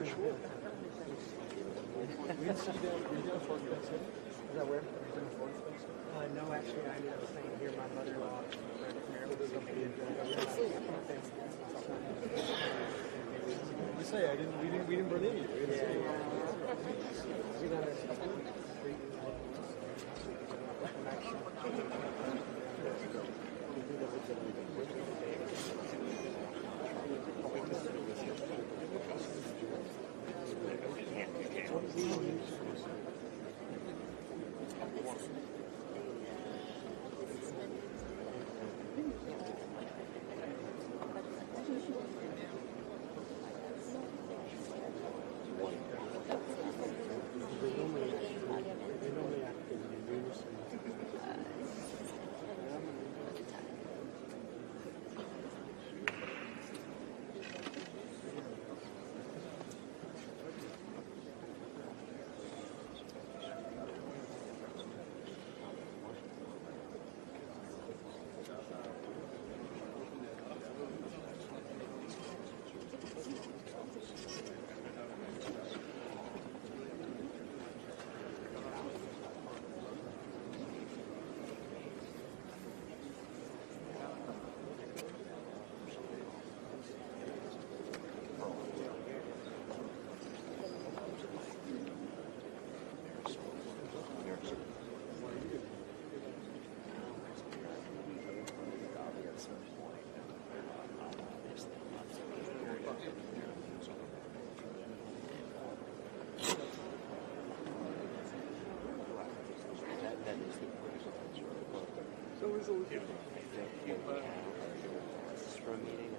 For sure. Were you down Florida? Is that where? No, actually, I ended up staying here. My mother-in-law You say we didn't believe you. We didn't see you. for a meeting.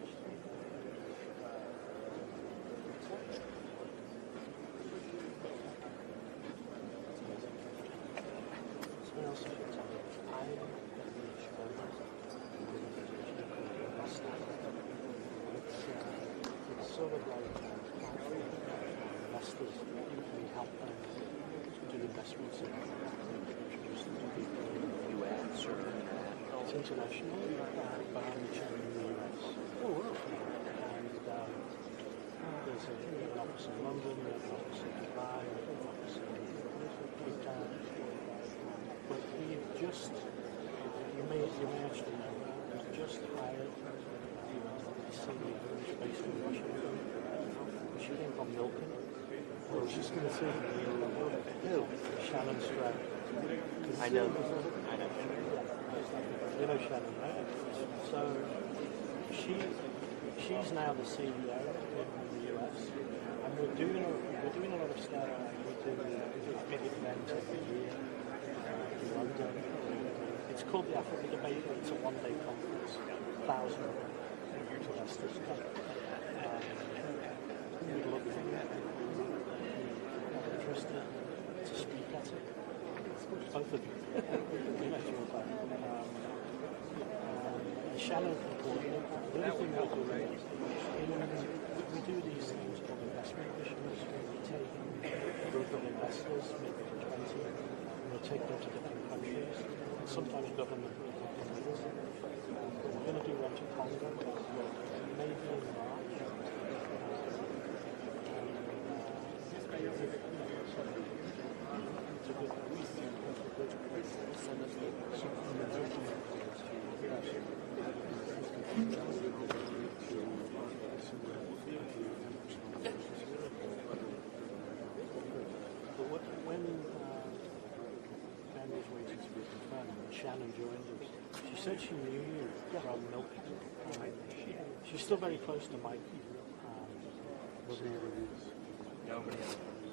It's sort of like investors, we help them do investments in US or international? it's international, but I'm chairman in the US. Oh, wow. And there's an office in London, an office in Dubai, an office in Cape Town. But we've just, you may actually know, we've just hired a senior who's based in Washington. She came from Milton. Well, she's going to say, Who? Shannon Stroud. I know. You know Shannon, right? So she's now the CEO in the US, and we're doing a lot of stuff. We do a big event every year in London. It's called the Africa Debate. It's a one-day conference. 1,000 investors come. We'd love for you. Interested to speak at it. Both of you. You know, it's all about. Shannon important. The other thing we're doing is we do these things called investment missions. We take a group of investors, maybe 20, and we take them to different countries. And sometimes government will come with us. We're going to do one to Congo, maybe in March. Shannon joined us. She said she knew you from Milton. She's still very close to Mike. Nobody.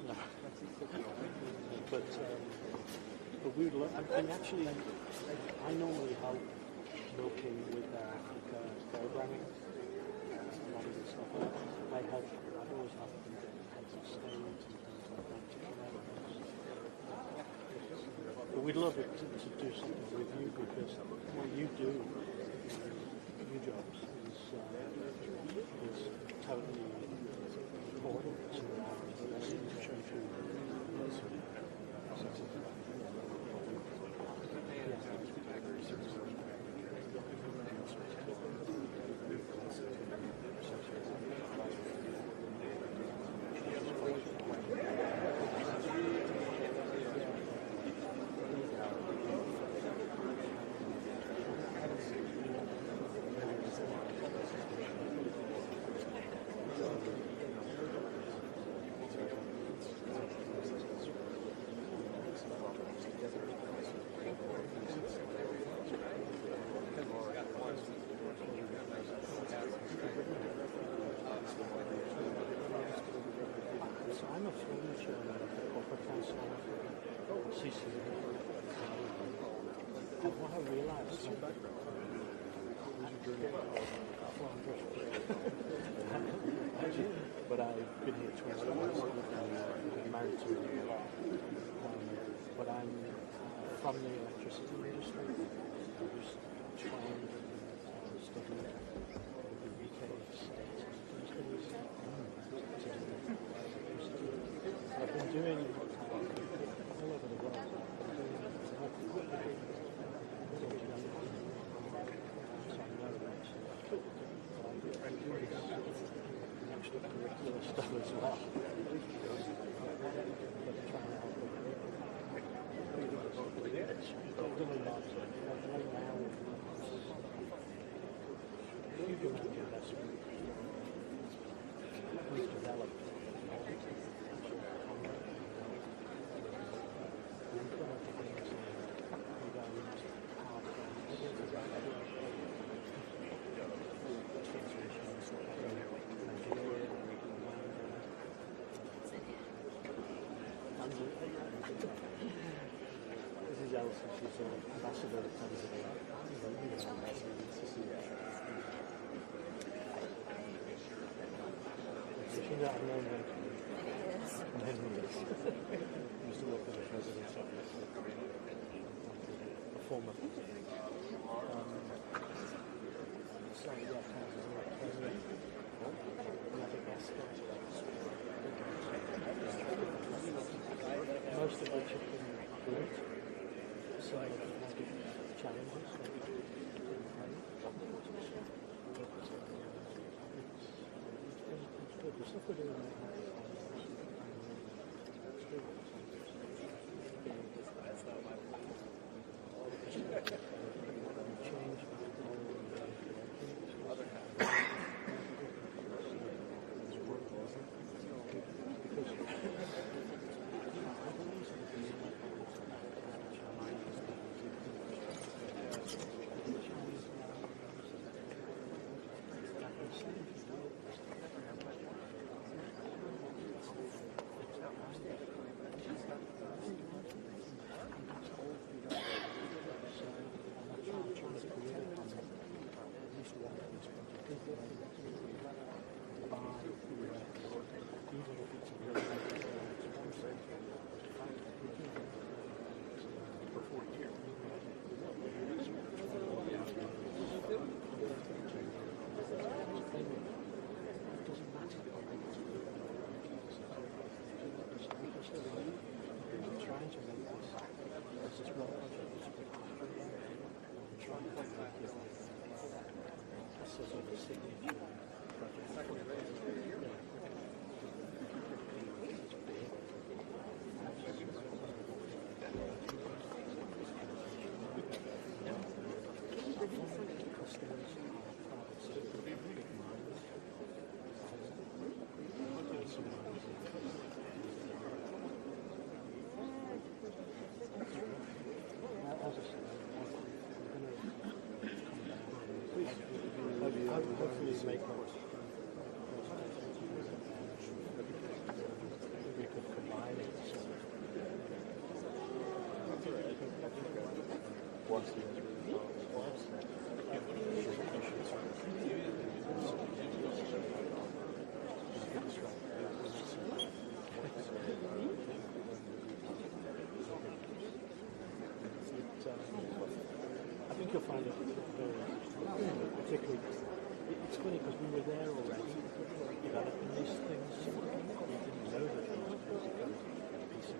No. But we would love, and actually, I normally help Milton with their Africa programming. A lot of the stuff. I've always helped them get heads of state and things like that to come out of this. But we'd love it to do something with you because what you do, your jobs, is totally important to this country. And what I realized, but I've been here 20 years and been married to but I'm from the electricity industry. I was trained and studied the UK state industries. I've been doing all over the world. Extracurricular stuff as well. Huge amount of investment. We've developed This is Alison, she's an ambassador at Tanzania. I've known him for many years. He used to work with the president's office, a former president. So yeah, Kansas is not Kenya. Most of which have been good. So challenges. The stuff we're doing right now hopefully make we could combine it. Once he has I think you'll find it very particularly. It's funny because we were there already developing these things. We didn't know that it was becoming a piece of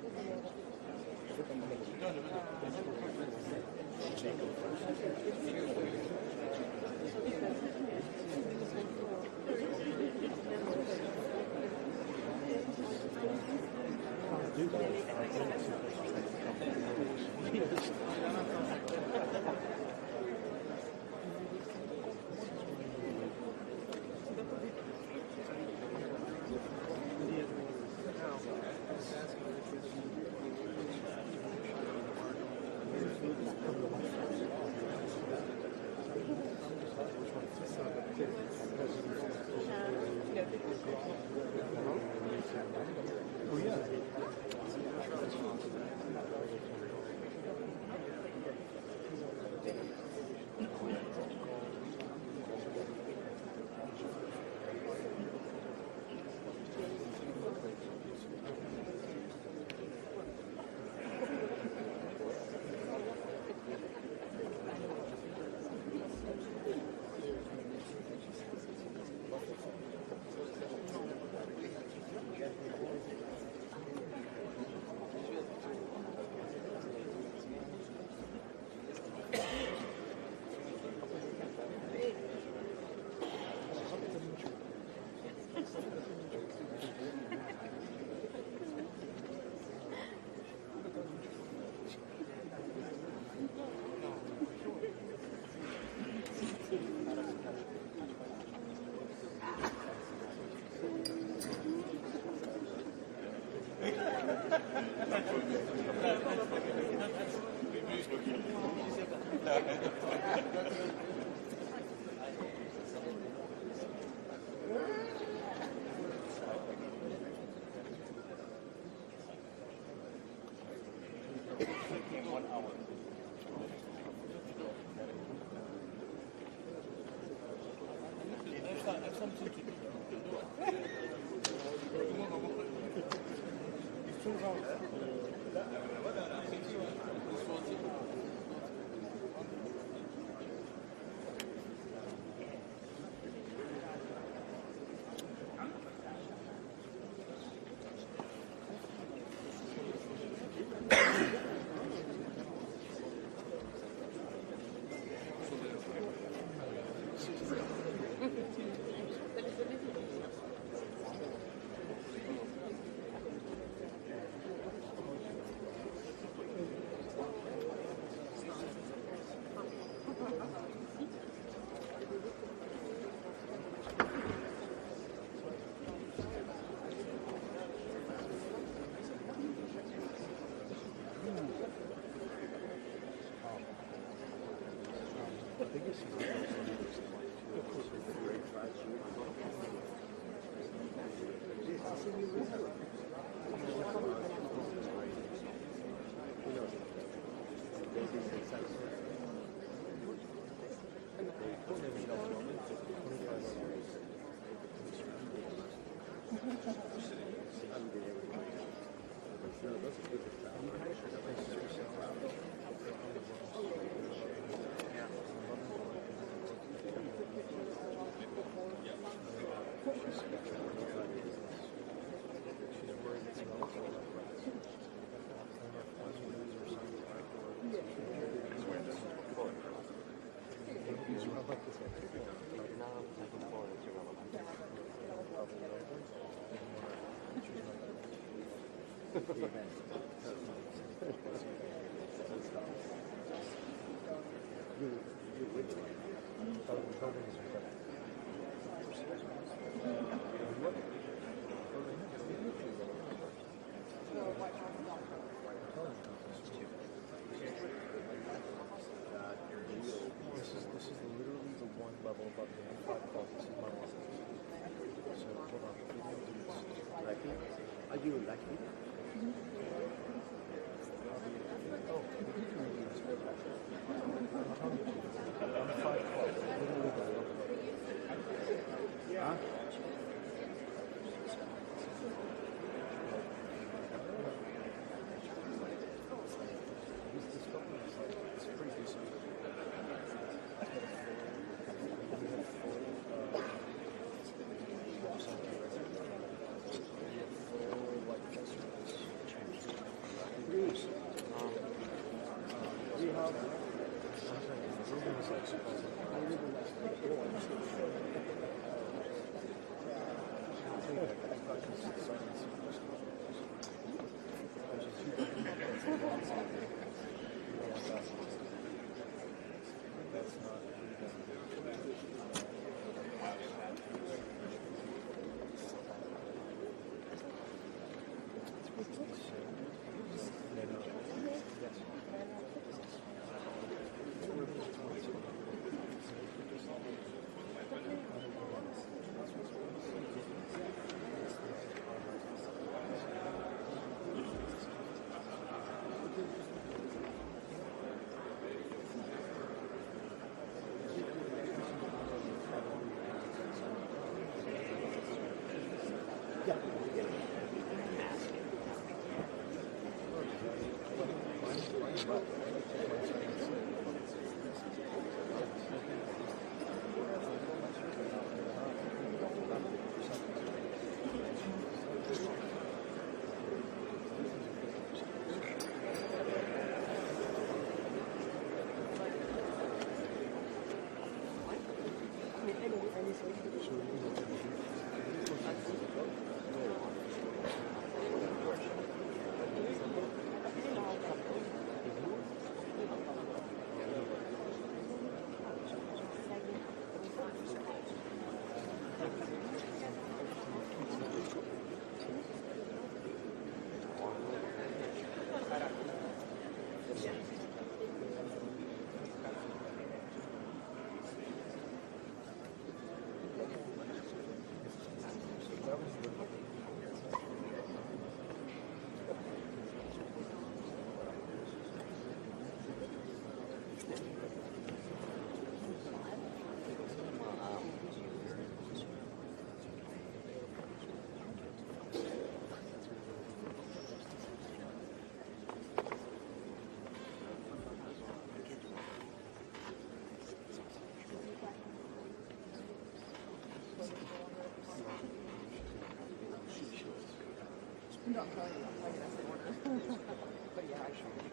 No, I'm telling you, I'm like that's the order. But yeah, I should.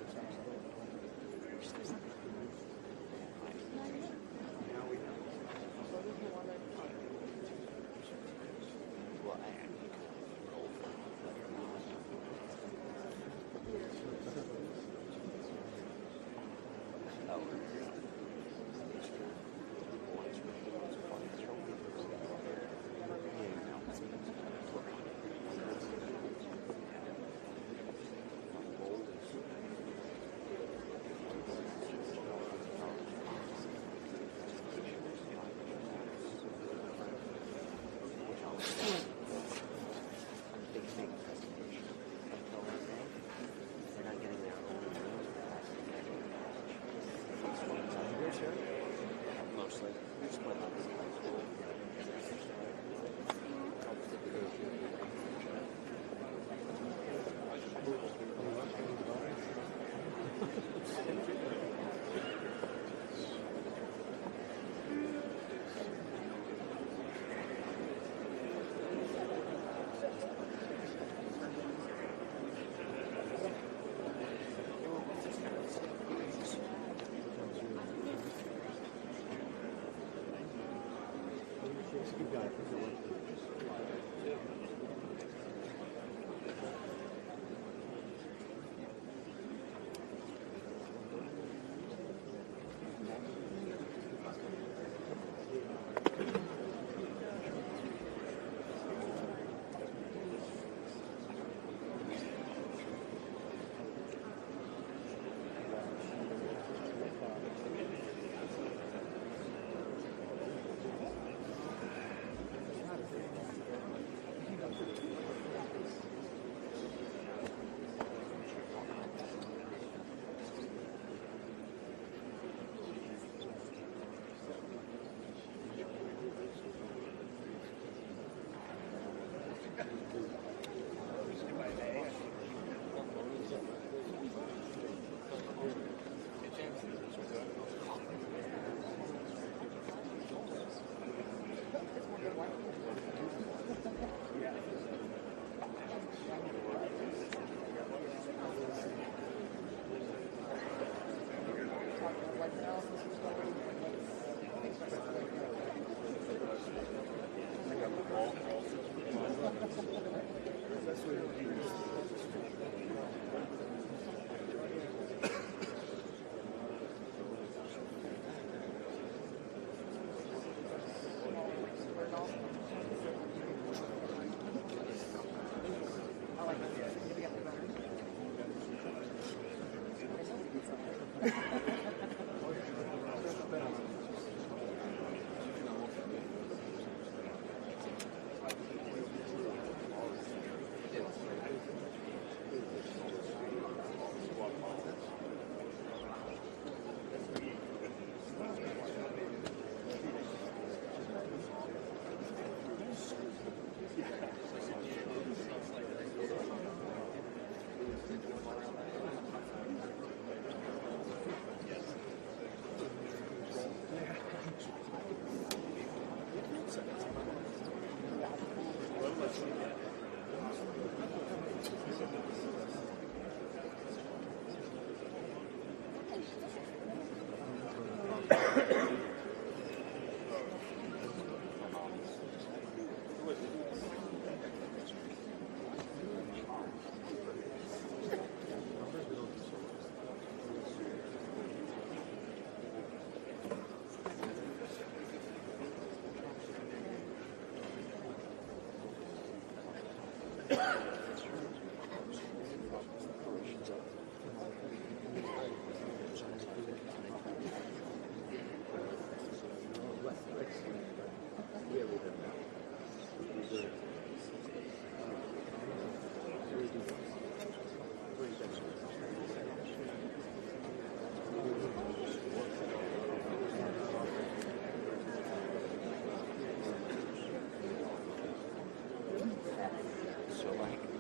So like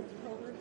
October.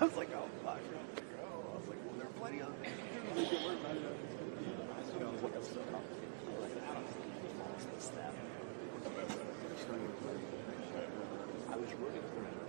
I was like, oh, fuck. I was like, well, there are plenty of things. I was rooting for him.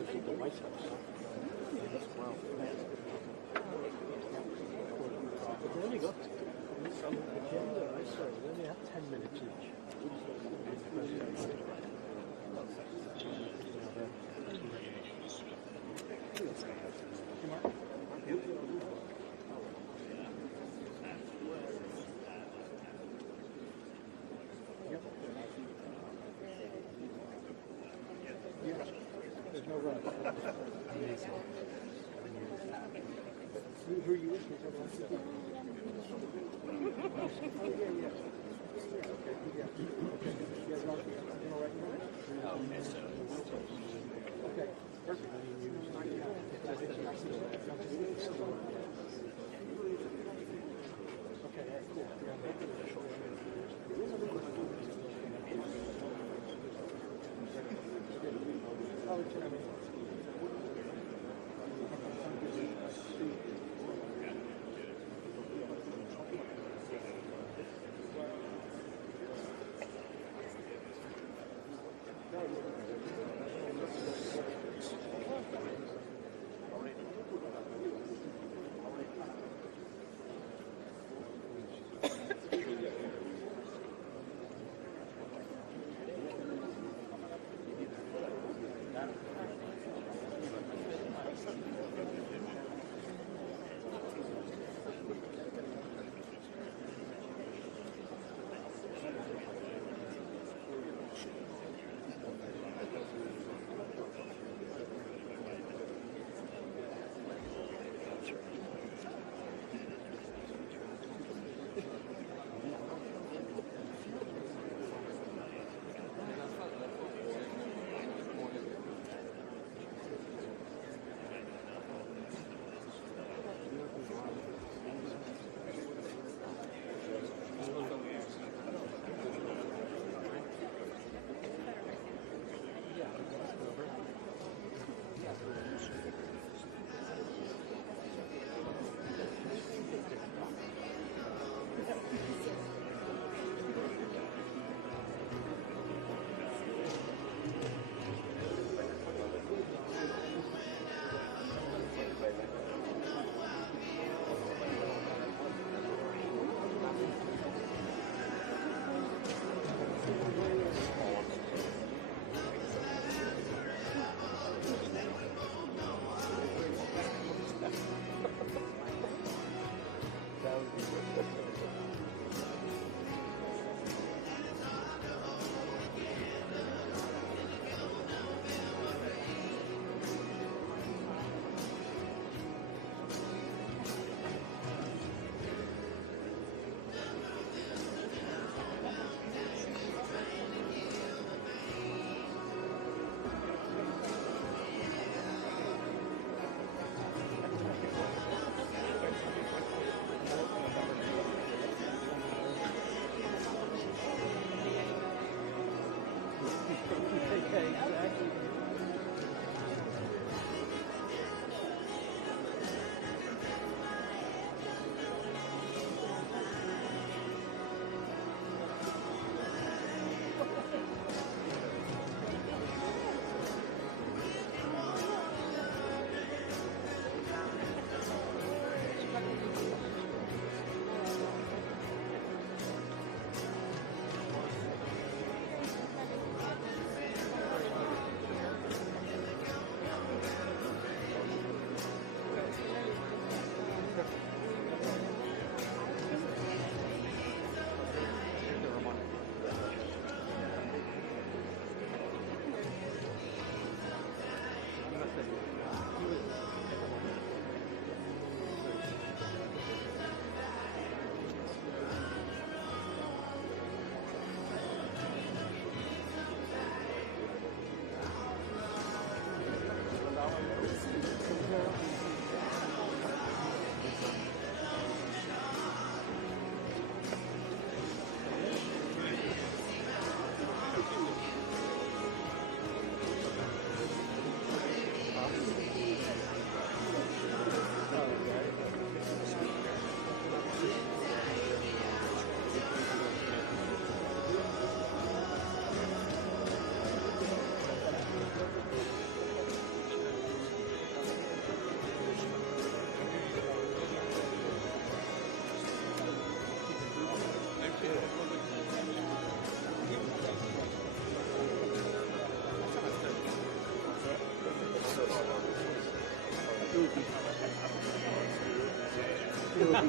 arrived at the White House as well. But they only got on the agenda, I saw, they only had 10 minutes each. There's no rush. Who are you with?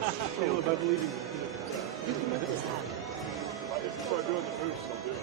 Caleb, I believe in you. You can make this happen. If you start doing the proofs, I'll do it.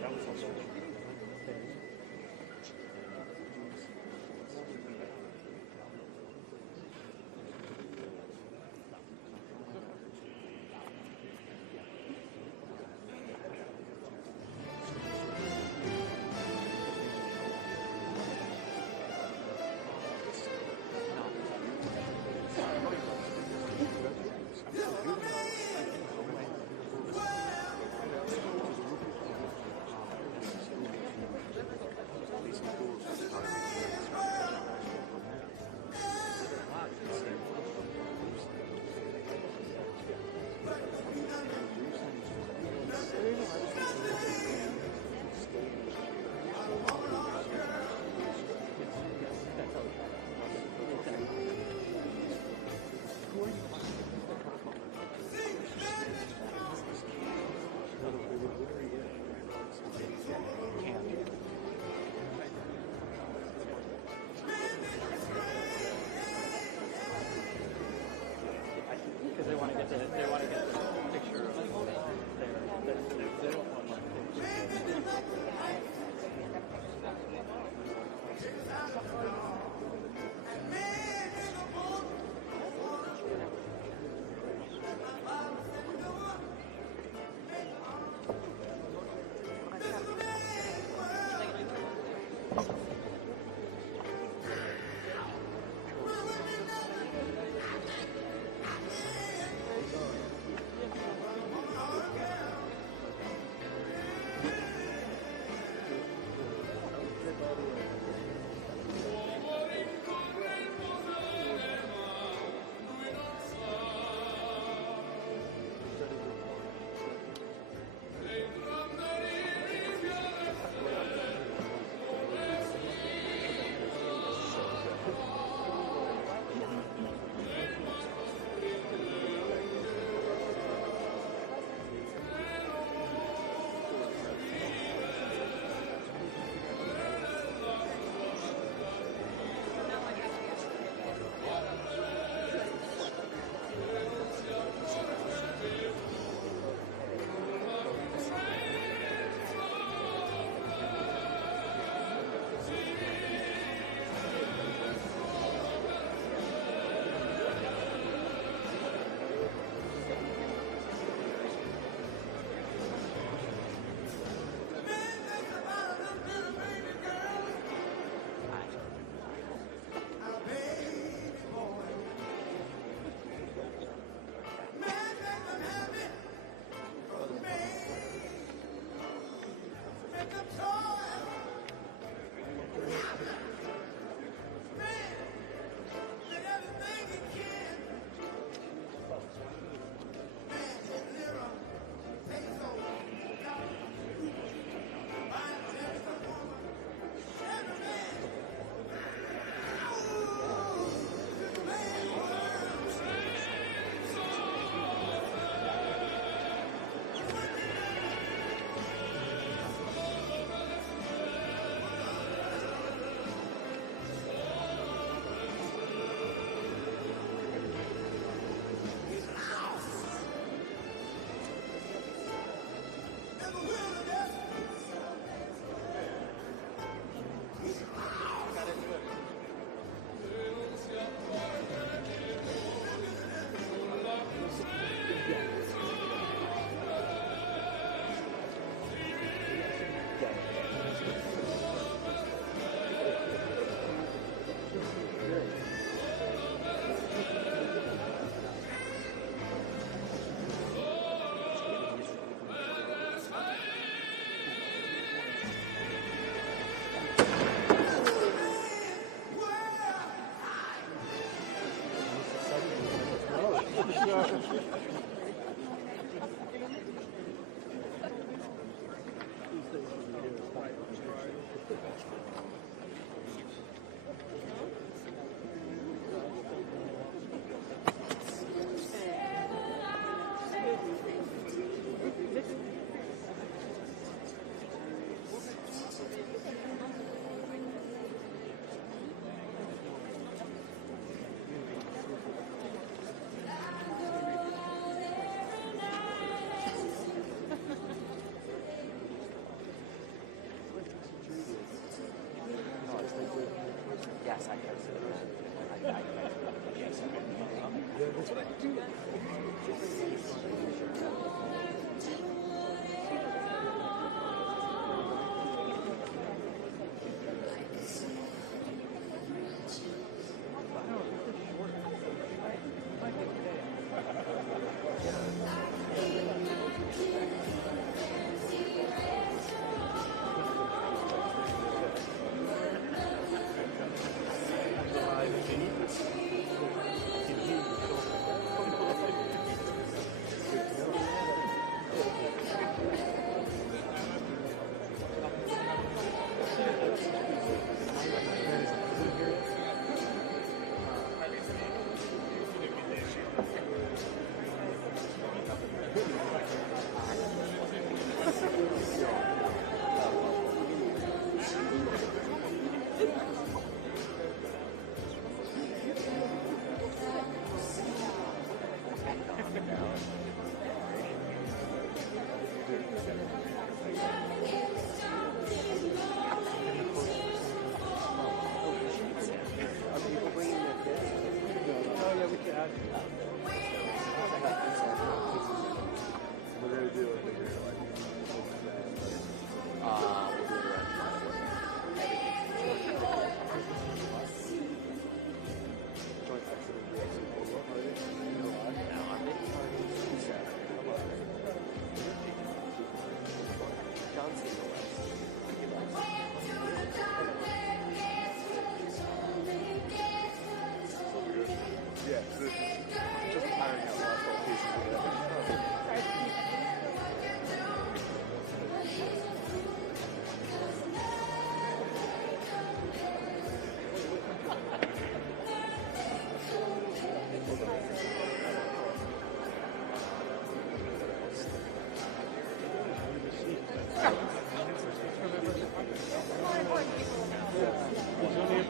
That was also. they want to get the picture of they don't want like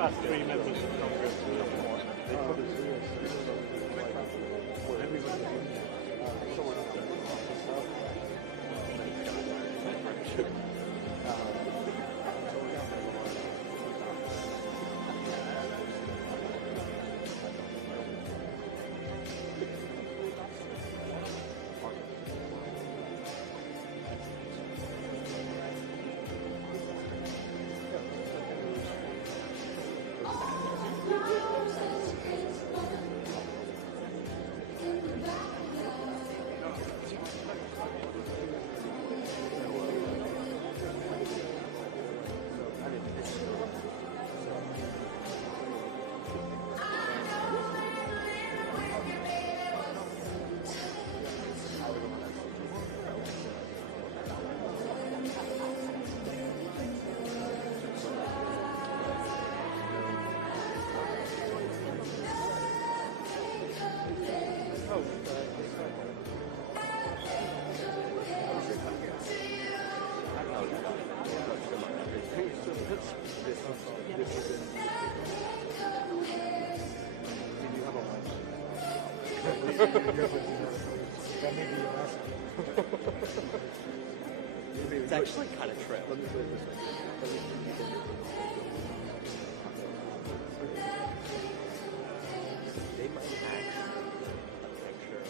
our three members of Congress, we have more. They put us here. Well, everybody in there. It's actually kind of true. They might actually a picture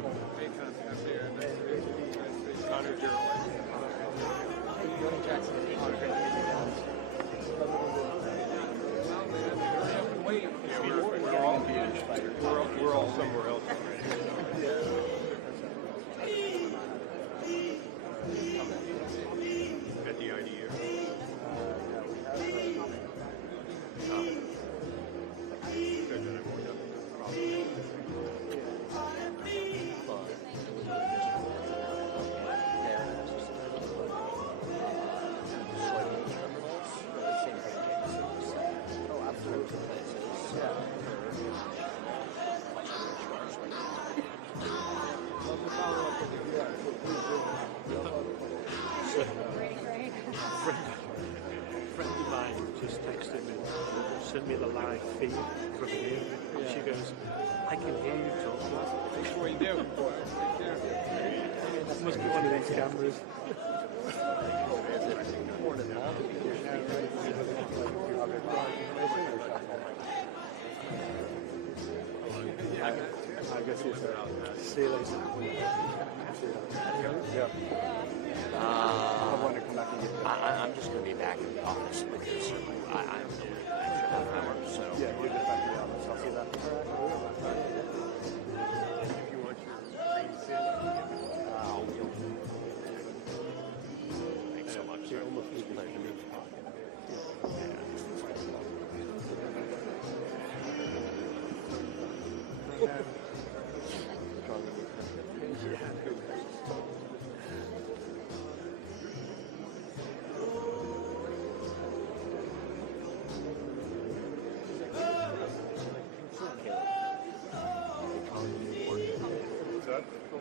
of the big X through it. We're all somewhere else. At the IDU. Friend of mine just texted me, sent me the live feed from here. And she goes, I can hear you talking. Make sure you do. Must be one of these cameras. I guess it's See you later. yeah. I want to come back and get I'm just going to be back in the office because I'm doing an extra half hour. So Yeah, you're just back in the office. I'll see that. If you want your green tin. Thanks so much. Sir. It's a pleasure.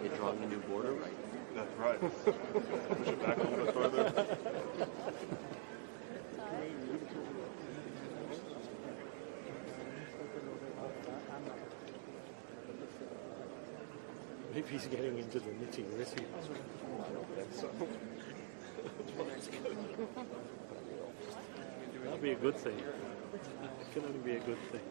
You're drawing a new border, right? That's right. Push it back a little bit further. Maybe he's getting into the nitty-gritty. I don't think so. That'd be a good thing. It can only be a good thing.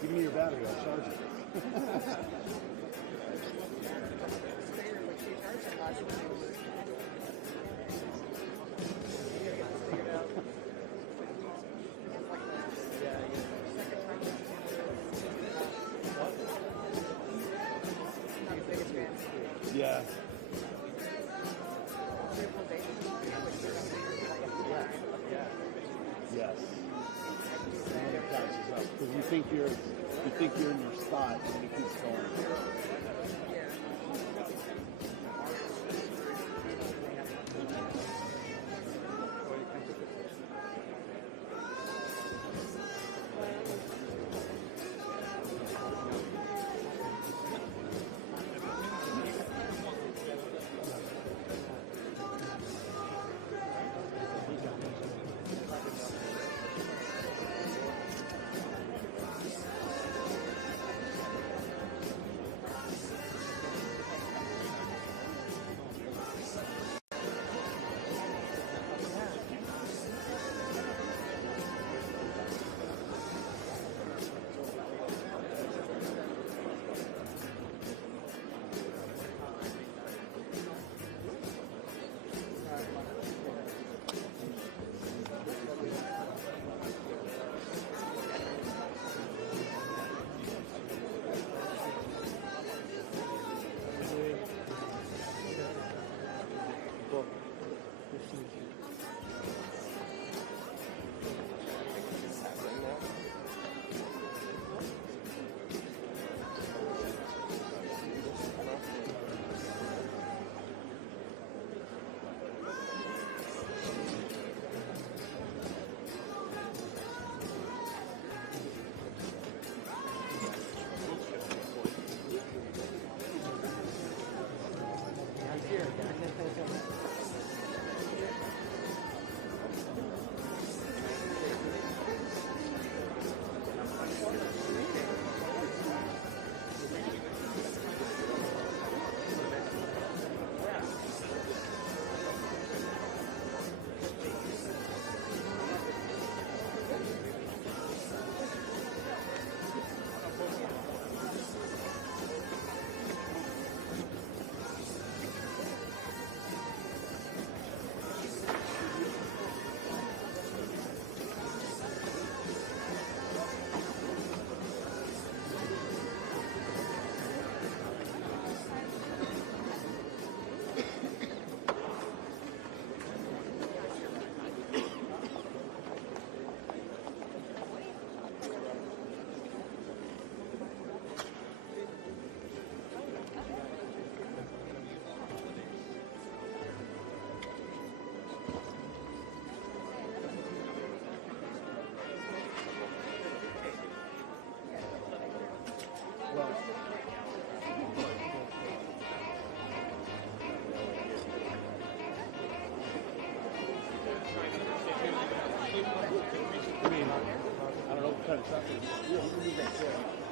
Give me your battery, I'll charge it. Yeah. Yes. Because you think you're in your spot and it keeps going. try to stop it. Yeah, we can move that chair.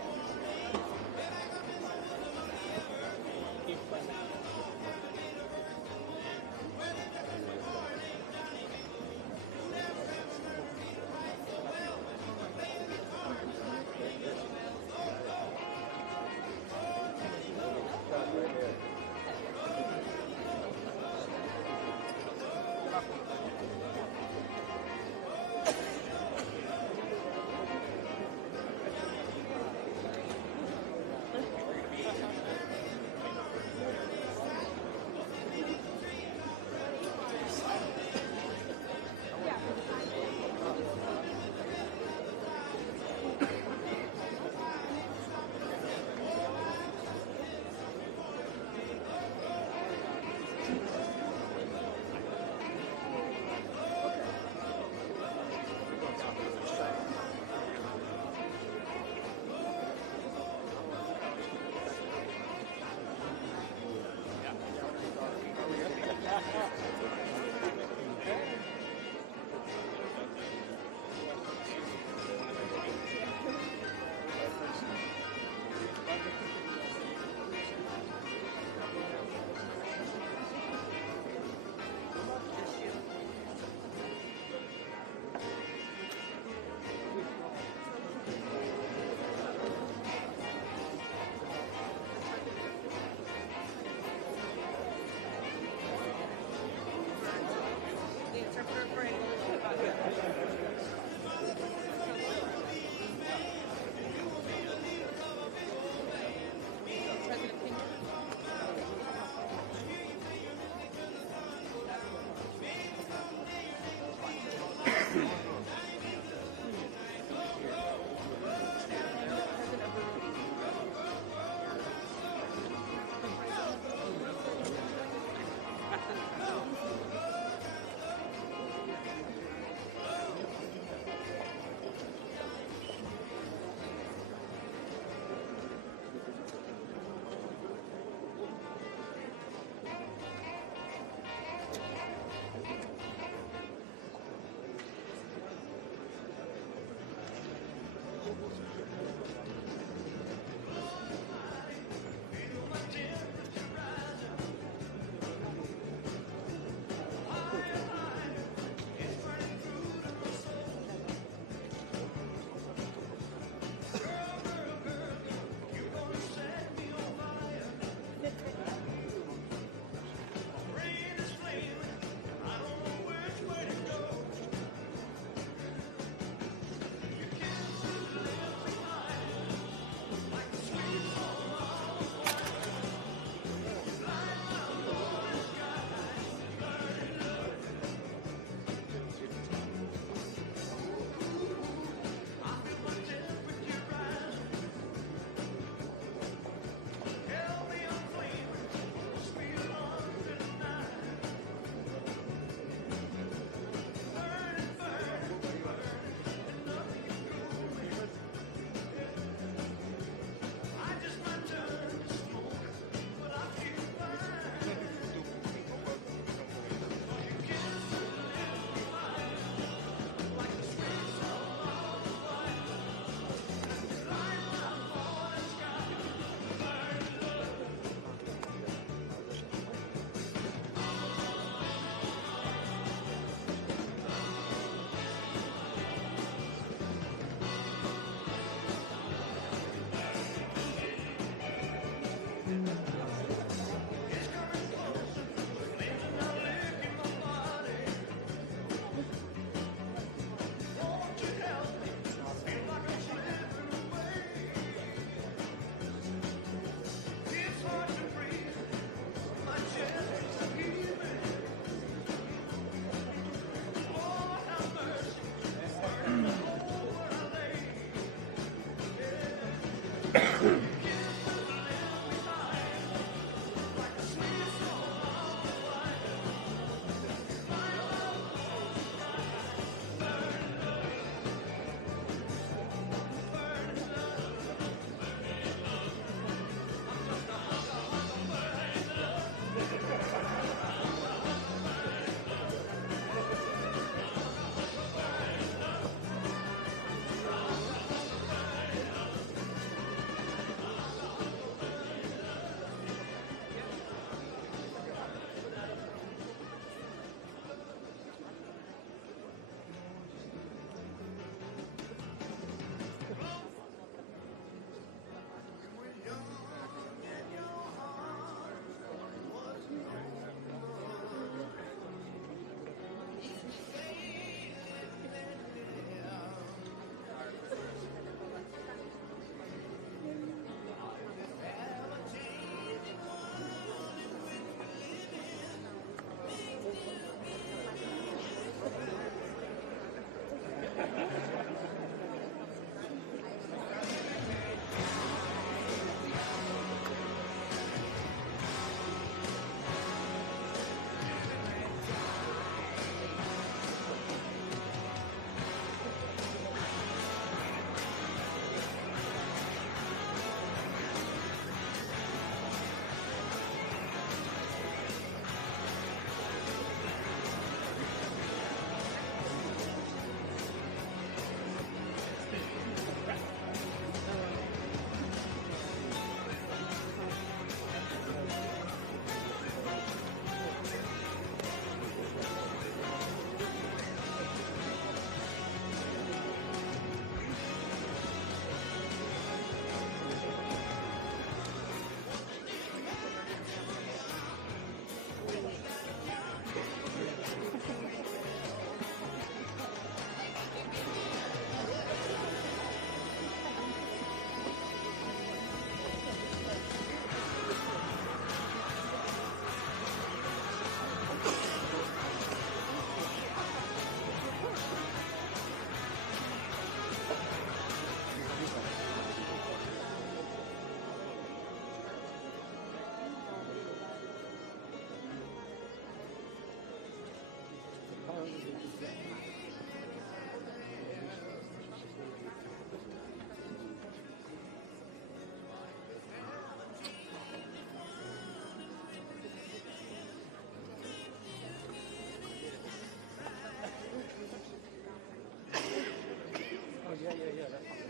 yeah, that's fine.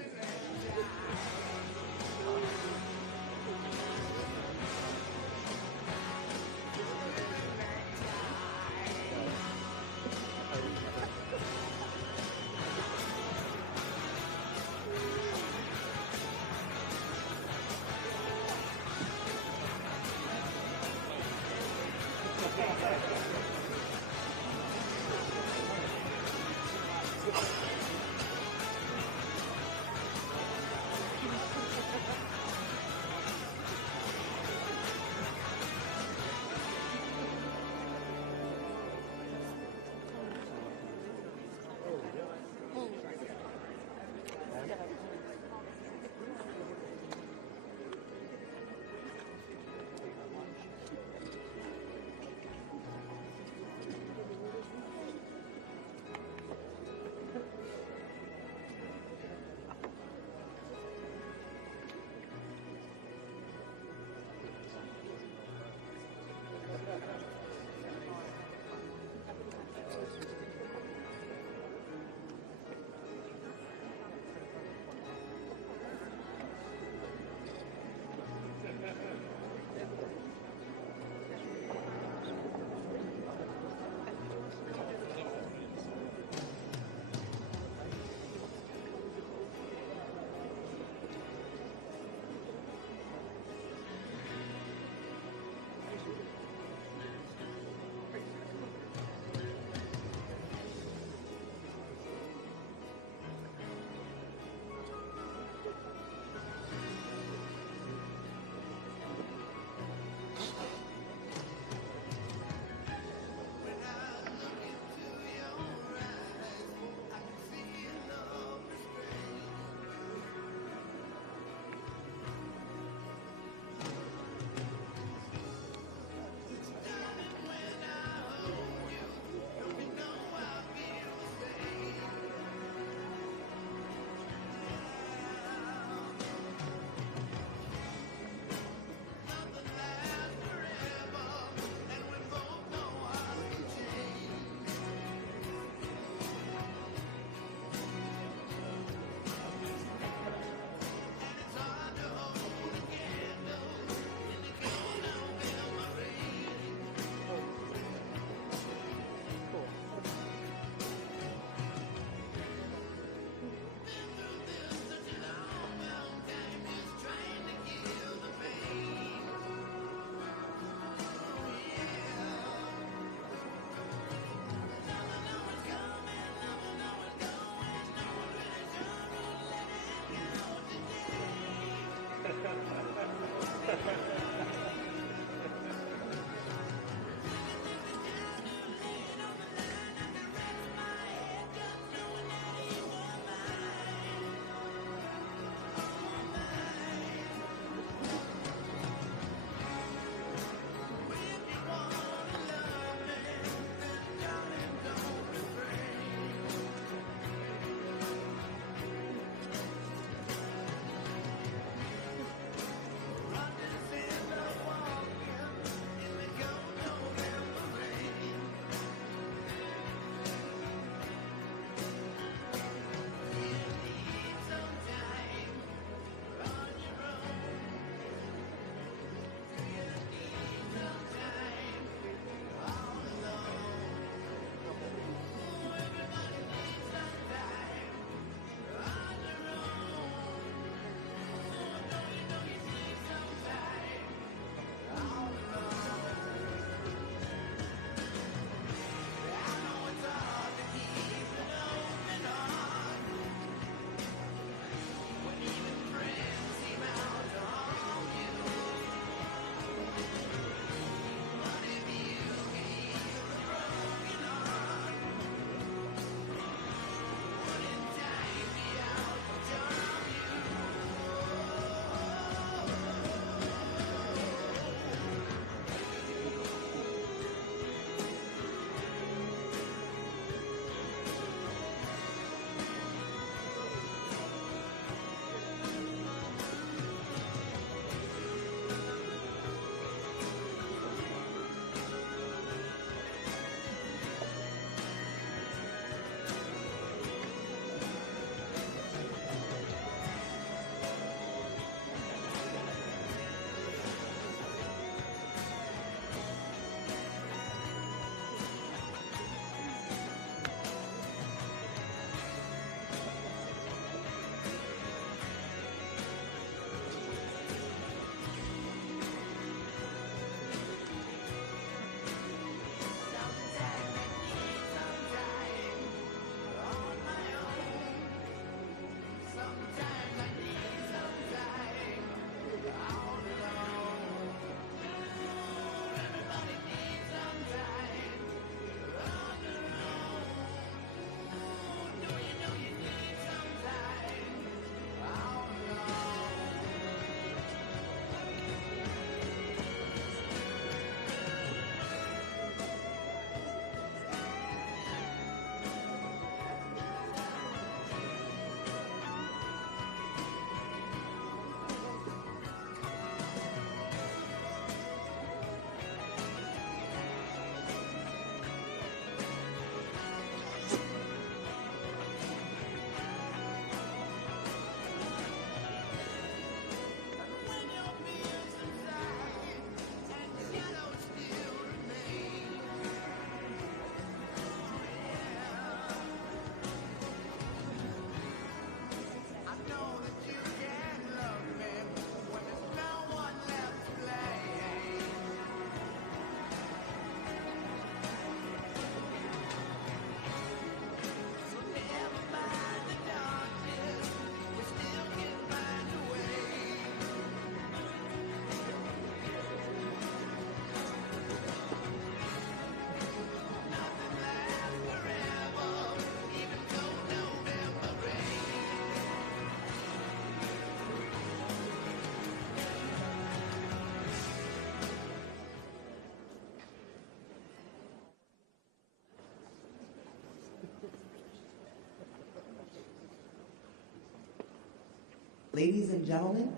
Ladies and gentlemen,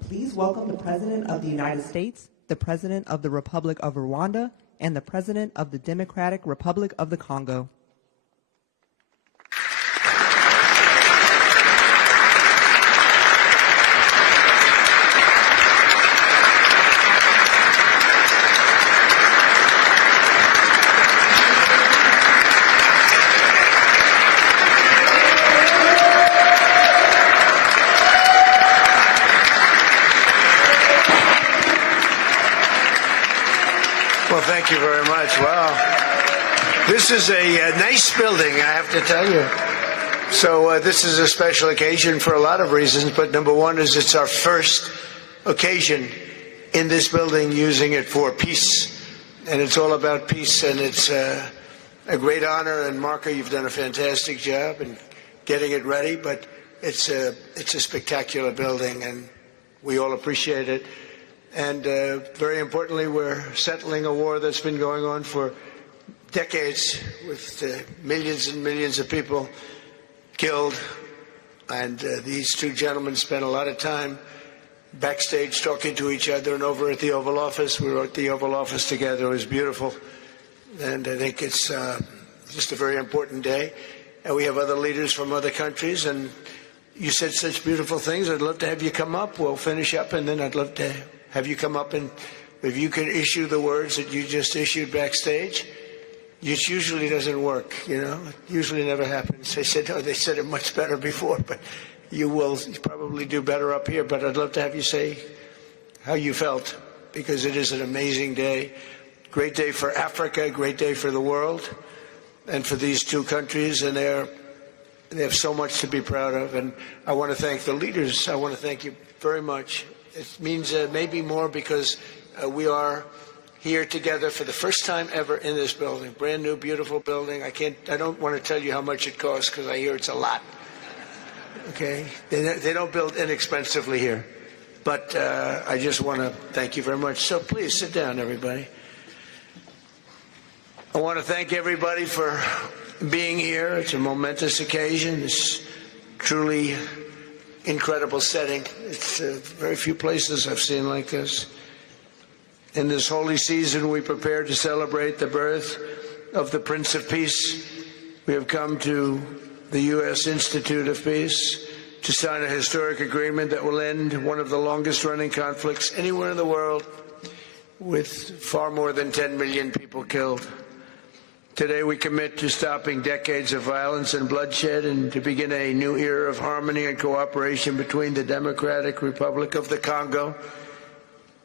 please welcome the President of the United States, the President of the Republic of Rwanda, and the President of the Democratic Republic of the Congo. Well, thank you very much. Wow. This is a nice building, I have to tell you. So this is a special occasion for a lot of reasons, but number one is it's our first occasion in this building using it for peace. And it's all about peace, and it's a great honor. And Marco, you've done a fantastic job in getting it ready, but it's a spectacular building, and we all appreciate it. And very importantly, we're settling a war that's been going on for decades with millions and millions of people killed. And these two gentlemen spent a lot of time backstage talking to each other and over at the Oval Office. We were at the Oval Office together. It was beautiful. And I think it's just a very important day. And we have other leaders from other countries. And you said such beautiful things. I'd love to have you come up. We'll finish up, and then I'd love to have you come up, and if you can issue the words that you just issued backstage. It usually doesn't work, you know. It usually never happens. They said, oh, they said it much better before, but you will probably do better up here. But I'd love to have you say how you felt, because it is an amazing day. Great day for Africa, great day for the world, and for these two countries, and they have so much to be proud of. And I want to thank the leaders. I want to thank you very much. It means maybe more because we are here together for the first time ever in this building. Brand new, beautiful building. I don't want to tell you how much it costs, because I hear it's a lot. Okay? They don't build inexpensively here. But I just want to thank you very much. So please sit down, everybody. I want to thank everybody for being here. It's a momentous occasion. It's truly incredible setting. It's very few places I've seen like this. In this holy season, we prepare to celebrate the birth of the Prince of Peace. We have come to the U.S. Institute of Peace to sign a historic agreement that will end one of the longest-running conflicts anywhere in the world, with far more than 10 million people killed. Today we commit to stopping decades of violence and bloodshed and to begin a new era of harmony and cooperation between the Democratic Republic of the Congo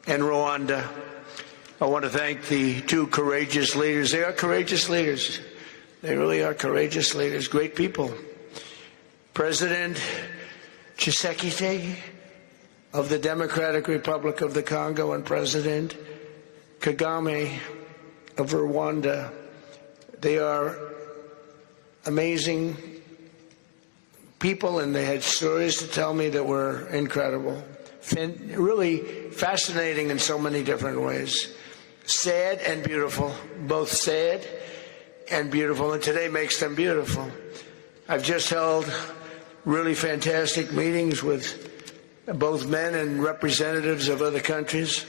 and Rwanda. I want to thank the two courageous leaders. They are courageous leaders. They really are courageous leaders, great people. President Tshisekedi of the Democratic Republic of the Congo and President Kagame of Rwanda. They are amazing people, and they had stories to tell me that were incredible. Really fascinating in so many different ways. Sad and beautiful, both sad and beautiful, and today makes them beautiful. I've just held really fantastic meetings with both men and representatives of other countries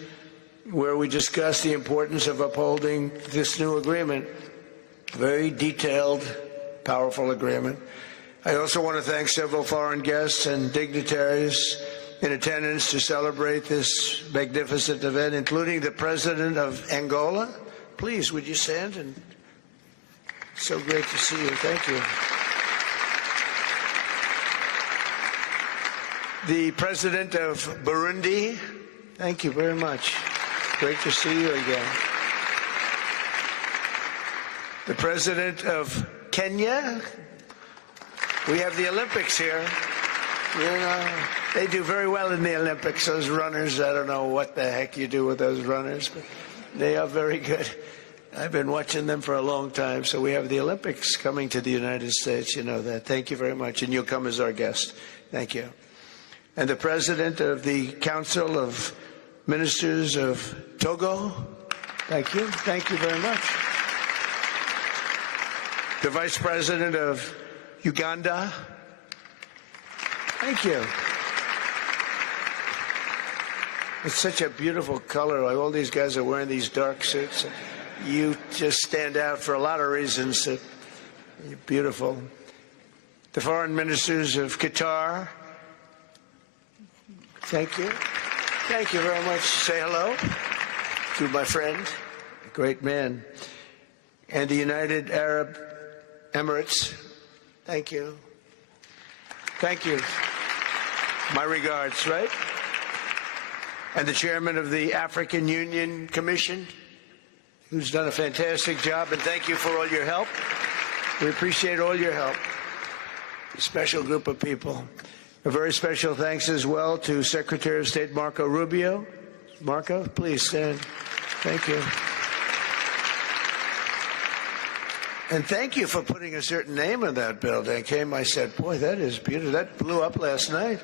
where we discussed the importance of upholding this new agreement. Very detailed, powerful agreement. I also want to thank several foreign guests and dignitaries in attendance to celebrate this magnificent event, including the President of Angola. Please, would you stand? And so great to see you. Thank you. The President of Burundi. Thank you very much. Great to see you again. The President of Kenya. We have the Olympics here. You know, they do very well in the Olympics, those runners. I don't know what the heck you do with those runners, but they are very good. I've been watching them for a long time. So we have the Olympics coming to the United States. You know that. Thank you very much. And you'll come as our guest. Thank you. And the President of the Council of Ministers of Togo. Thank you. Thank you very much. The Vice President of Uganda. Thank you. It's such a beautiful color. Like all these guys are wearing these dark suits. You just stand out for a lot of reasons. You're beautiful. The foreign ministers of Qatar, thank you. Thank you very much. Say hello to my friend, a great man. And the United Arab Emirates, thank you. Thank you. My regards, right? And the chairman of the African Union Commission, who's done a fantastic job, and thank you for all your help. We appreciate all your help. A special group of people. A very special thanks as well to Secretary of State Marco Rubio. Marco, please stand. Thank you. And thank you for putting a certain name on that building. I said, boy, that is beautiful. That blew up last night.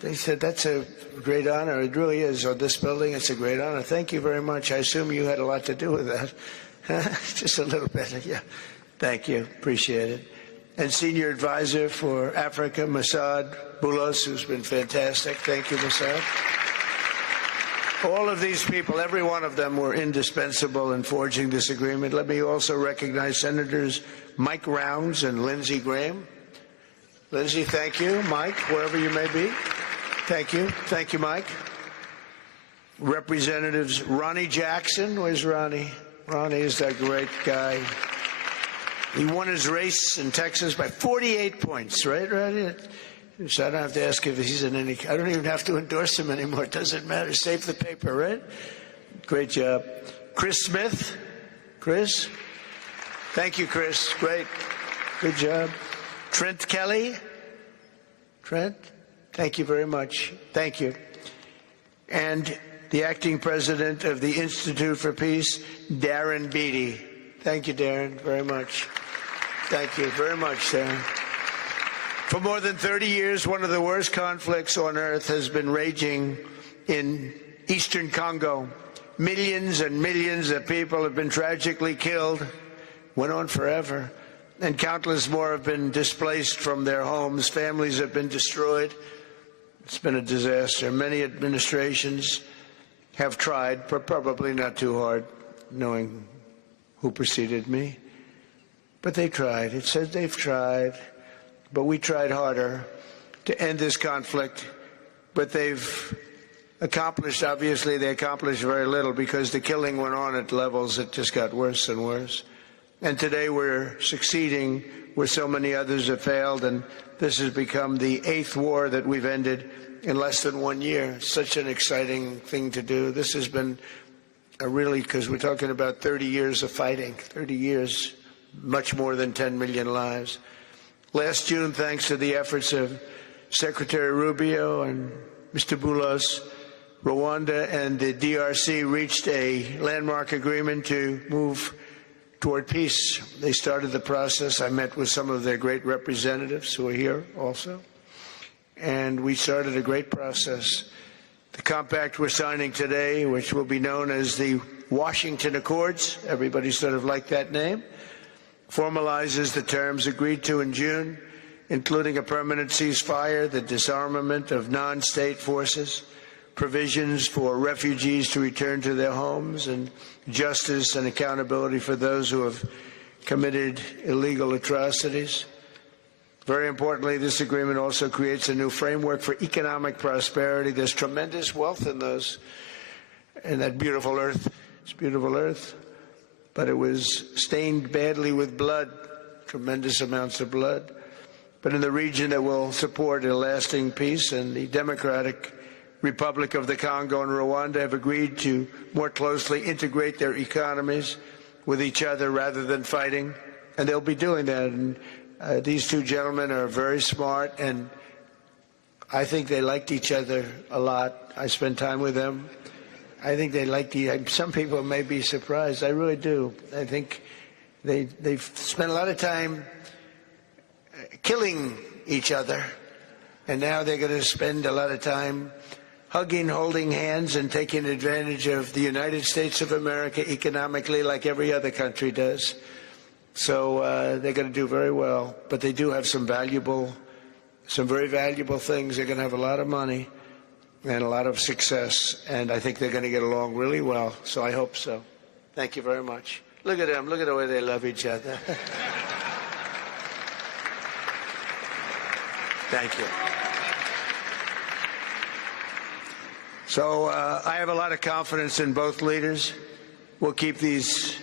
They said, that's a great honor. It really is. On this building, it's a great honor. Thank you very much. I assume you had a lot to do with that. Just a little bit. Yeah. Thank you. Appreciate it. And Senior Advisor for Africa, Masad Boulos, who's been fantastic. Thank you, Masad. All of these people, every one of them were indispensable in forging this agreement. Let me also recognize Senators Mike Rounds and Lindsey Graham. Lindsey, thank you. Mike, wherever you may be. Thank you. Thank you, Mike. Representatives Ronnie Jackson. Where's Ronnie? Ronnie is that great guy. He won his race in Texas by 48 points, right, Ronnie? So I don't have to ask if he's in any... I don't even have to endorse him anymore. It doesn't matter. Save the paper, right? Great job. Chris Smith. Chris? Thank you, Chris. Great. Good job. Trent Kelly. Trent? Thank you very much. Thank you. And the acting president of the Institute for Peace, Darren Beatty. Thank you, Darren, very much. Thank you very much, Darren. For more than 30 years, one of the worst conflicts on earth has been raging in eastern Congo. Millions and millions of people have been tragically killed, went on forever, and countless more have been displaced from their homes. Families have been destroyed. It's been a disaster. Many administrations have tried, but probably not too hard, knowing who preceded me. But they tried. It says they've tried. But we tried harder to end this conflict. But they've accomplished, obviously, they accomplished very little because the killing went on at levels that just got worse and worse. And today we're succeeding where so many others have failed. And this has become the 8th war that we've ended in less than 1 year. Such an exciting thing to do. This has been really, because we're talking about 30 years of fighting, 30 years, much more than 10 million lives. Last June, thanks to the efforts of Secretary Rubio and Mr. Boulos, Rwanda and the DRC reached a landmark agreement to move toward peace. They started the process. I met with some of their great representatives who are here also, and we started a great process. The compact we're signing today, which will be known as the Washington Accords, everybody sort of liked that name, formalizes the terms agreed to in June, including a permanent ceasefire, the disarmament of non-state forces, provisions for refugees to return to their homes, and justice and accountability for those who have committed illegal atrocities. Very importantly, this agreement also creates a new framework for economic prosperity. There's tremendous wealth in that beautiful earth. It's beautiful earth. But it was stained badly with blood, tremendous amounts of blood. But in the region that will support a lasting peace, and the Democratic Republic of the Congo and Rwanda have agreed to more closely integrate their economies with each other rather than fighting. And they'll be doing that. And these two gentlemen are very smart, and I think they liked each other a lot. I spent time with them. I think they liked some people may be surprised. I really do. I think they've spent a lot of time killing each other, and now they're going to spend a lot of time hugging, holding hands, and taking advantage of the United States of America economically like every other country does. So they're going to do very well. But they do have some very valuable things. They're going to have a lot of money. and a lot of success. And I think they're going to get along really well. So I hope so. Thank you very much. Look at them. Look at the way they love each other. Thank you. So I have a lot of confidence in both leaders. We'll keep these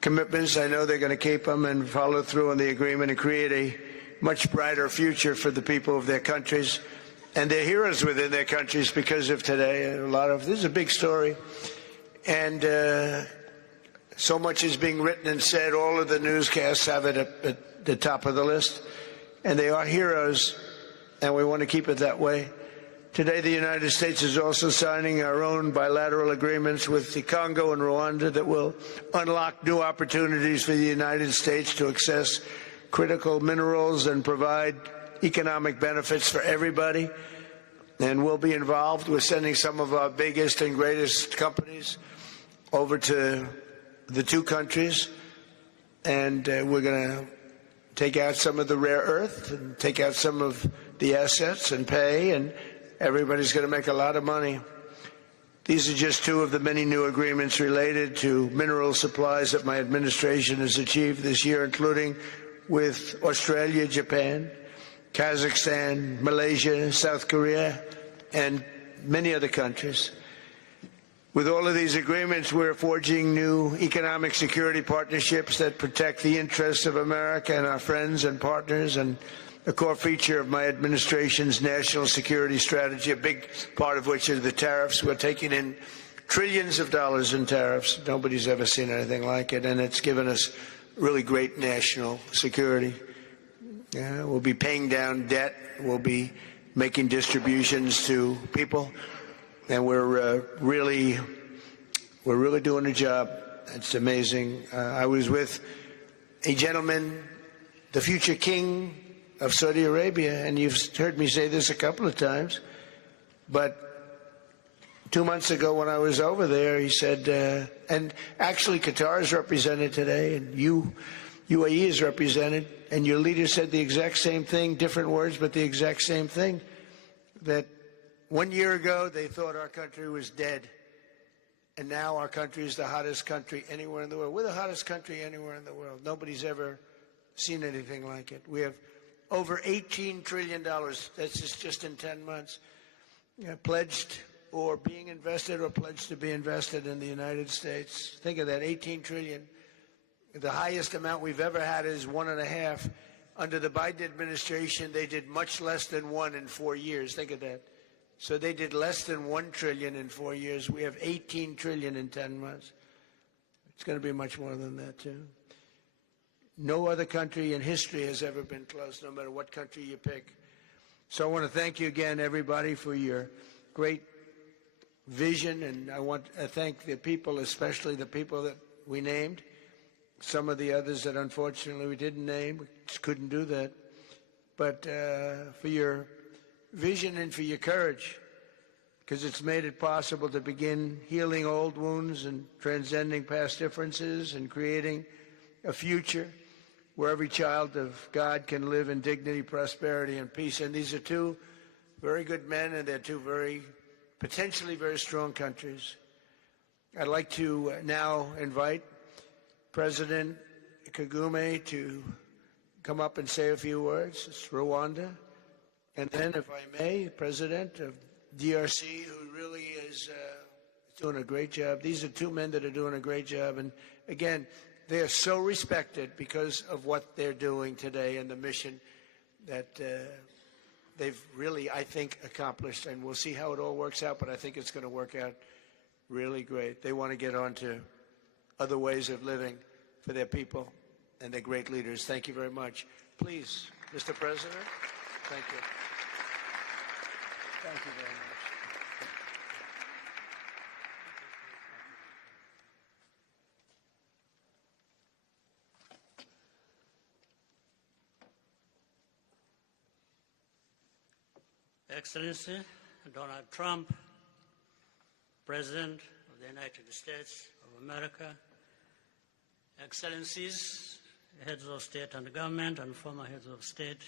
commitments. I know they're going to keep them and follow through on the agreement and create a much brighter future for the people of their countries and their heroes within their countries because of today. This is a big story. And so much is being written and said. All of the newscasts have it at the top of the list. And they are heroes, and we want to keep it that way. Today, the United States is also signing our own bilateral agreements with the Congo and Rwanda that will unlock new opportunities for the United States to access critical minerals and provide economic benefits for everybody. And we'll be involved. We're sending some of our biggest and greatest companies over to the two countries, and we're going to take out some of the rare earth and take out some of the assets and pay, and everybody's going to make a lot of money. These are just two of the many new agreements related to mineral supplies that my administration has achieved this year, including with Australia, Japan, Kazakhstan, Malaysia, South Korea, and many other countries. With all of these agreements, we're forging new economic security partnerships that protect the interests of America and our friends and partners, and a core feature of my administration's national security strategy, a big part of which are the tariffs. We're taking in trillions of dollars in tariffs. Nobody's ever seen anything like it, and it's given us really great national security. We'll be paying down debt. We'll be making distributions to people, and we're really doing a job. It's amazing. I was with a gentleman, the future king of Saudi Arabia, and you've heard me say this a couple of times, but 2 months ago when I was over there, he said, and actually Qatar is represented today, and UAE is represented, and your leader said the exact same thing, different words, but the exact same thing, that 1 year ago they thought our country was dead, and now our country is the hottest country anywhere in the world. We're the hottest country anywhere in the world. Nobody's ever seen anything like it. We have over $18 trillion, that's just in 10 months, pledged or being invested or pledged to be invested in the United States. Think of that, 18 trillion. The highest amount we've ever had is 1.5. Under the Biden administration, they did much less than 1 in 4 years. Think of that. So they did less than 1 trillion in 4 years. We have 18 trillion in 10 months. It's going to be much more than that, too. No other country in history has ever been close, no matter what country you pick. So I want to thank you again, everybody, for your great vision, and I want to thank the people, especially the people that we named. Some of the others that unfortunately we didn't name, we just couldn't do that. But for your vision and for your courage, because it's made it possible to begin healing old wounds and transcending past differences and creating a future where every child of God can live in dignity, prosperity, and peace. And these are two very good men, and they're two potentially very strong countries. I'd like to now invite President Kagame to come up and say a few words. It's Rwanda. And then, if I may, President of DRC, who really is doing a great job. These are two men that are doing a great job. And again, they are so respected because of what they're doing today and the mission that they've really, I think, accomplished. And we'll see how it all works out, but I think it's going to work out really great. They want to get on to other ways of living for their people, and they're great leaders. Thank you very much. Please, Mr. President. Thank you. Thank you very much. Excellency Donald Trump, President of the United States of America, Excellencies, heads of state and government and former heads of state,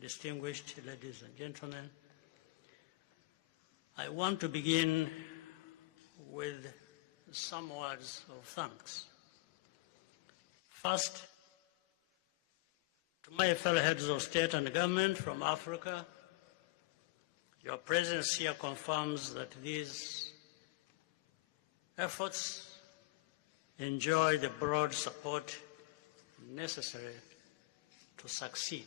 distinguished ladies and gentlemen, I want to begin with some words of thanks. First, to my fellow heads of state and government from Africa, your presence here confirms that these efforts enjoy the broad support necessary to succeed.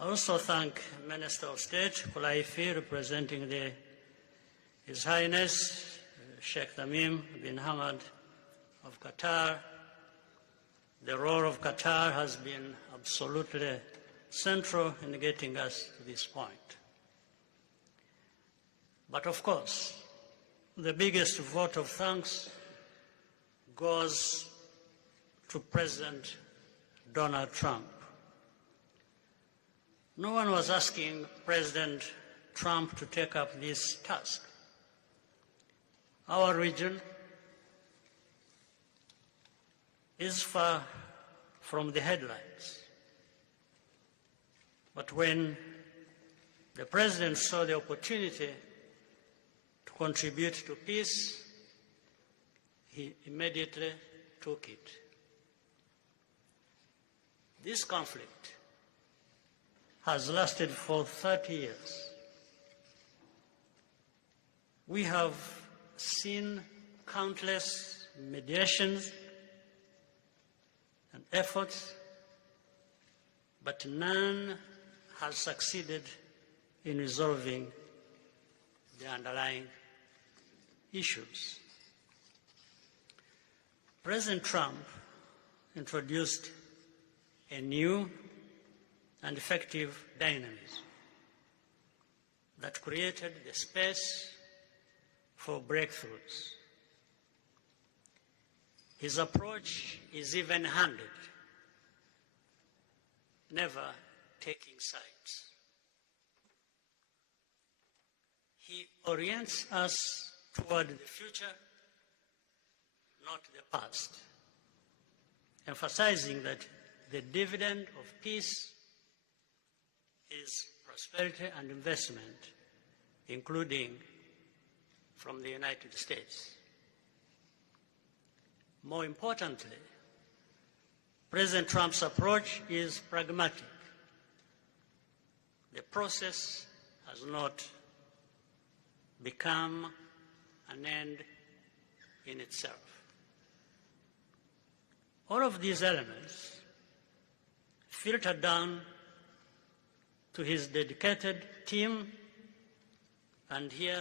I also thank Minister of State Kulaifi, representing His Highness Sheikh Tamim bin Hamad of Qatar. The role of Qatar has been absolutely central in getting us to this point. But of course, the biggest vote of thanks goes to President Donald Trump. No one was asking President Trump to take up this task. Our region is far from the headlines. But when the President saw the opportunity to contribute to peace, he immediately took it. This conflict has lasted for 30 years. We have seen countless mediations and efforts, but none has succeeded in resolving the underlying issues. President Trump introduced a new and effective dynamism that created the space for breakthroughs. His approach is even-handed, never taking sides. He orients us toward the future, not the past, emphasizing that the dividend of peace is prosperity and investment, including from the United States. More importantly, President Trump's approach is pragmatic. The process has not become an end in itself. All of these elements filter down to his dedicated team, and here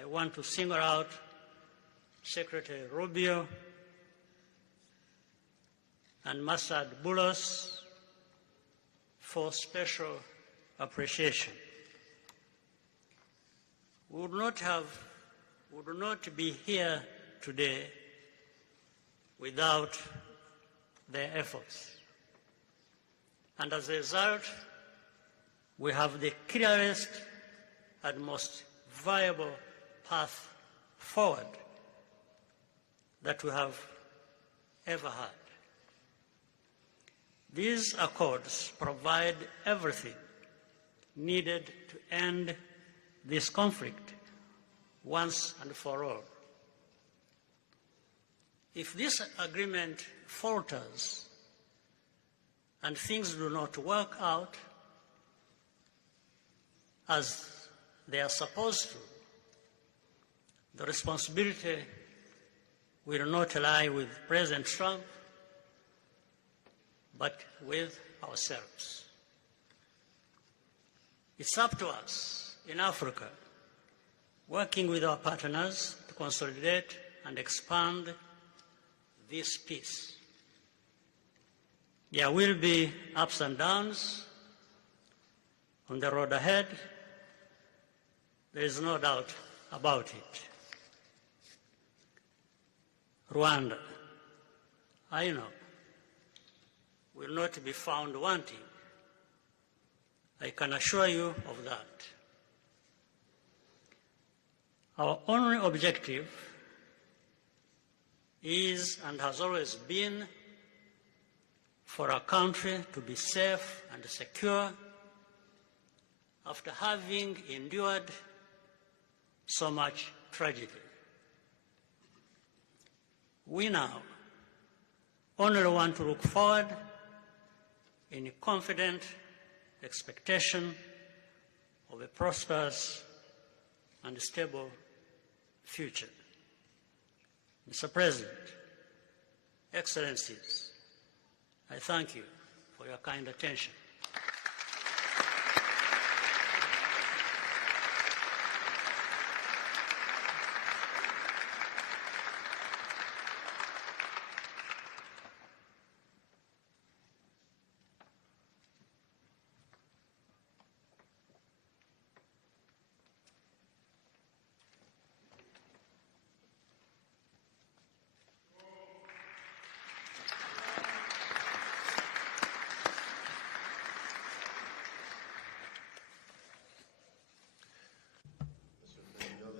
I want to single out Secretary Rubio and Masad Boulos for special appreciation. We would not be here today without their efforts. And as a result, we have the clearest and most viable path forward that we have ever had. These accords provide everything needed to end this conflict once and for all. If this agreement falters and things do not work out as they are supposed to, the responsibility will not lie with President Trump, but with ourselves. It's up to us in Africa, working with our partners to consolidate and expand this peace. There will be ups and downs on the road ahead. There is no doubt about it. Rwanda, I know, will not be found wanting. I can assure you of that. Our only objective is and has always been for our country to be safe and secure after having endured so much tragedy. We now only want to look forward in confident expectation of a prosperous and stable future. Mr. President, Excellencies, I thank you for your kind attention.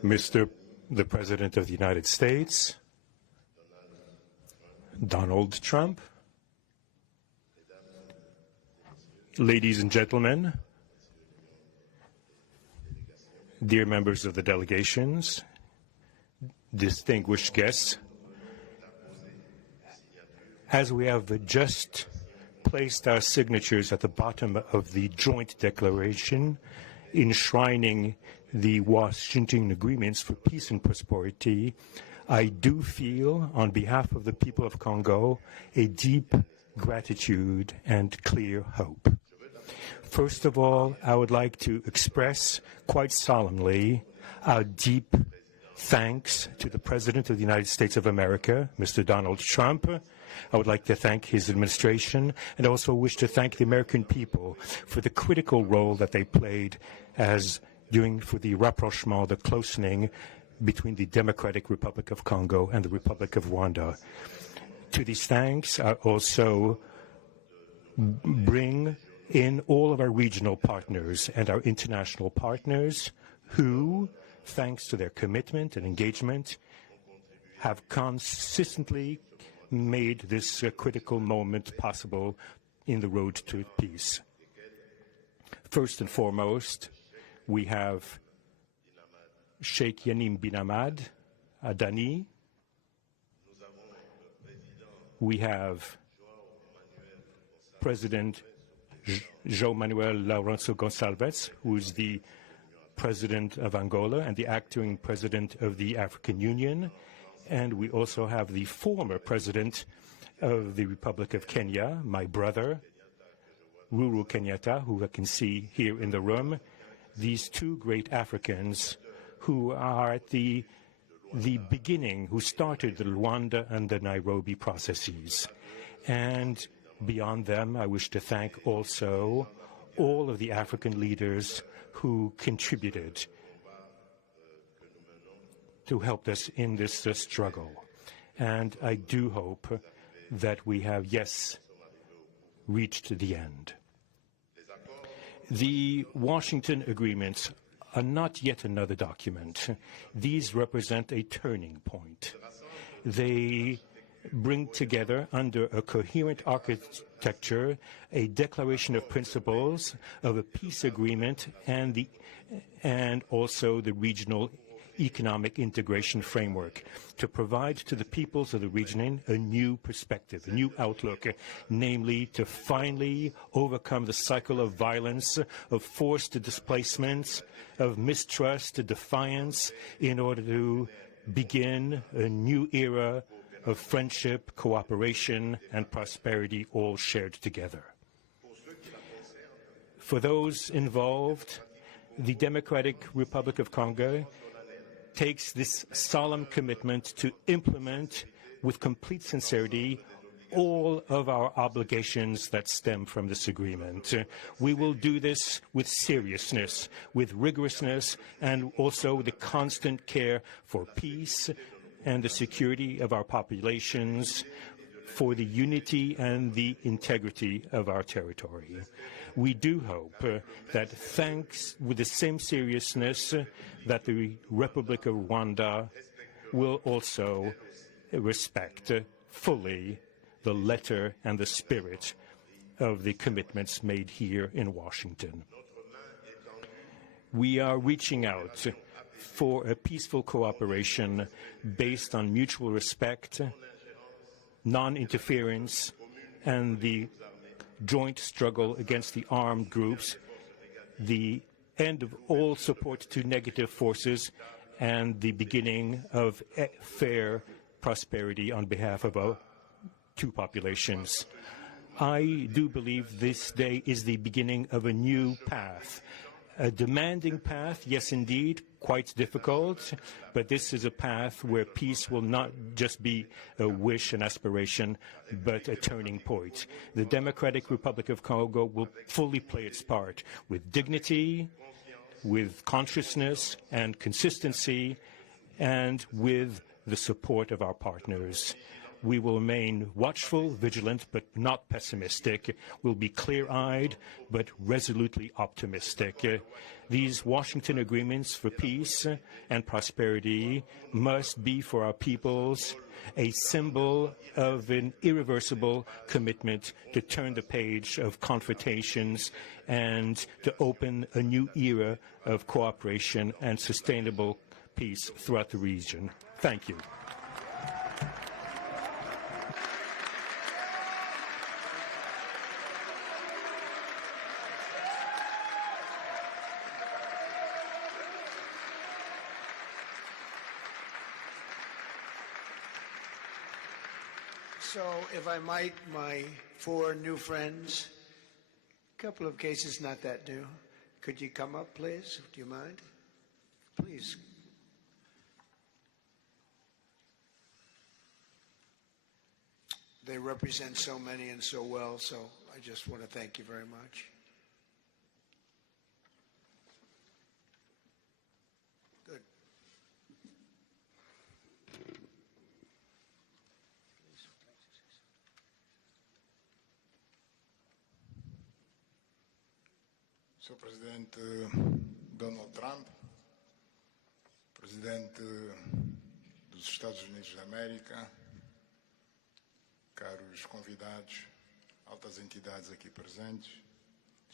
Mr. the President of the United States, Donald Trump, ladies and gentlemen, dear members of the delegations, distinguished guests, as we have just placed our signatures at the bottom of the joint declaration enshrining the Washington agreements for peace and prosperity, I do feel, on behalf of the people of Congo, a deep gratitude and clear hope. First of all, I would like to express quite solemnly our deep thanks to the President of the United States of America, Mr. Donald Trump. I would like to thank his administration and also wish to thank the American people for the critical role that they played as for the rapprochement, the closening between the Democratic Republic of Congo and the Republic of Rwanda. To these thanks, I also bring in all of our regional partners and our international partners who, thanks to their commitment and engagement, have consistently made this critical moment possible in the road to peace. First and foremost, we have Sheikh Yanim bin Ahmad Adani. We have President João Manuel Lourenço Gonçalves, who is the President of Angola and the acting President of the African Union. And we also have the former President of the Republic of Kenya, my brother, Uhuru Kenyatta, who I can see here in the room. These two great Africans who are at the beginning, who started the Rwanda and the Nairobi processes. And beyond them, I wish to thank also all of the African leaders who contributed to help us in this struggle. And I do hope that we have, yes, reached the end. The Washington agreements are not yet another document. These represent a turning point. They bring together under a coherent architecture a declaration of principles of a peace agreement and also the regional economic integration framework to provide to the peoples of the region a new perspective, a new outlook, namely to finally overcome the cycle of violence, of forced displacements, of mistrust, defiance, in order to begin a new era of friendship, cooperation, and prosperity all shared together. For those involved, the Democratic Republic of Congo takes this solemn commitment to implement with complete sincerity all of our obligations that stem from this agreement. We will do this with seriousness, with rigorousness, and also the constant care for peace and the security of our populations, for the unity and the integrity of our territory. We do hope that thanks with the same seriousness that the Republic of Rwanda will also respect fully the letter and the spirit of the commitments made here in Washington. We are reaching out for a peaceful cooperation based on mutual respect, non-interference, and the joint struggle against the armed groups, the end of all support to negative forces, and the beginning of fair prosperity on behalf of our two populations. I do believe this day is the beginning of a new path. A demanding path, yes indeed, quite difficult, but this is a path where peace will not just be a wish and aspiration, but a turning point. The Democratic Republic of Congo will fully play its part with dignity, with consciousness and consistency, and with the support of our partners. We will remain watchful, vigilant, but not pessimistic. We'll be clear-eyed, but resolutely optimistic. These Washington agreements for peace and prosperity must be for our peoples a symbol of an irreversible commitment to turn the page of confrontations and to open a new era of cooperation and sustainable peace throughout the region. Thank you. So, if I might, my four new friends, a couple of cases not that new. Could you come up, please? Do you mind? Please. They represent so many and so well, so I just want to thank you very much. Good. Sr. Presidente Donald Trump, Presidente dos Estados Unidos da América, caros convidados, altas entidades aqui presentes,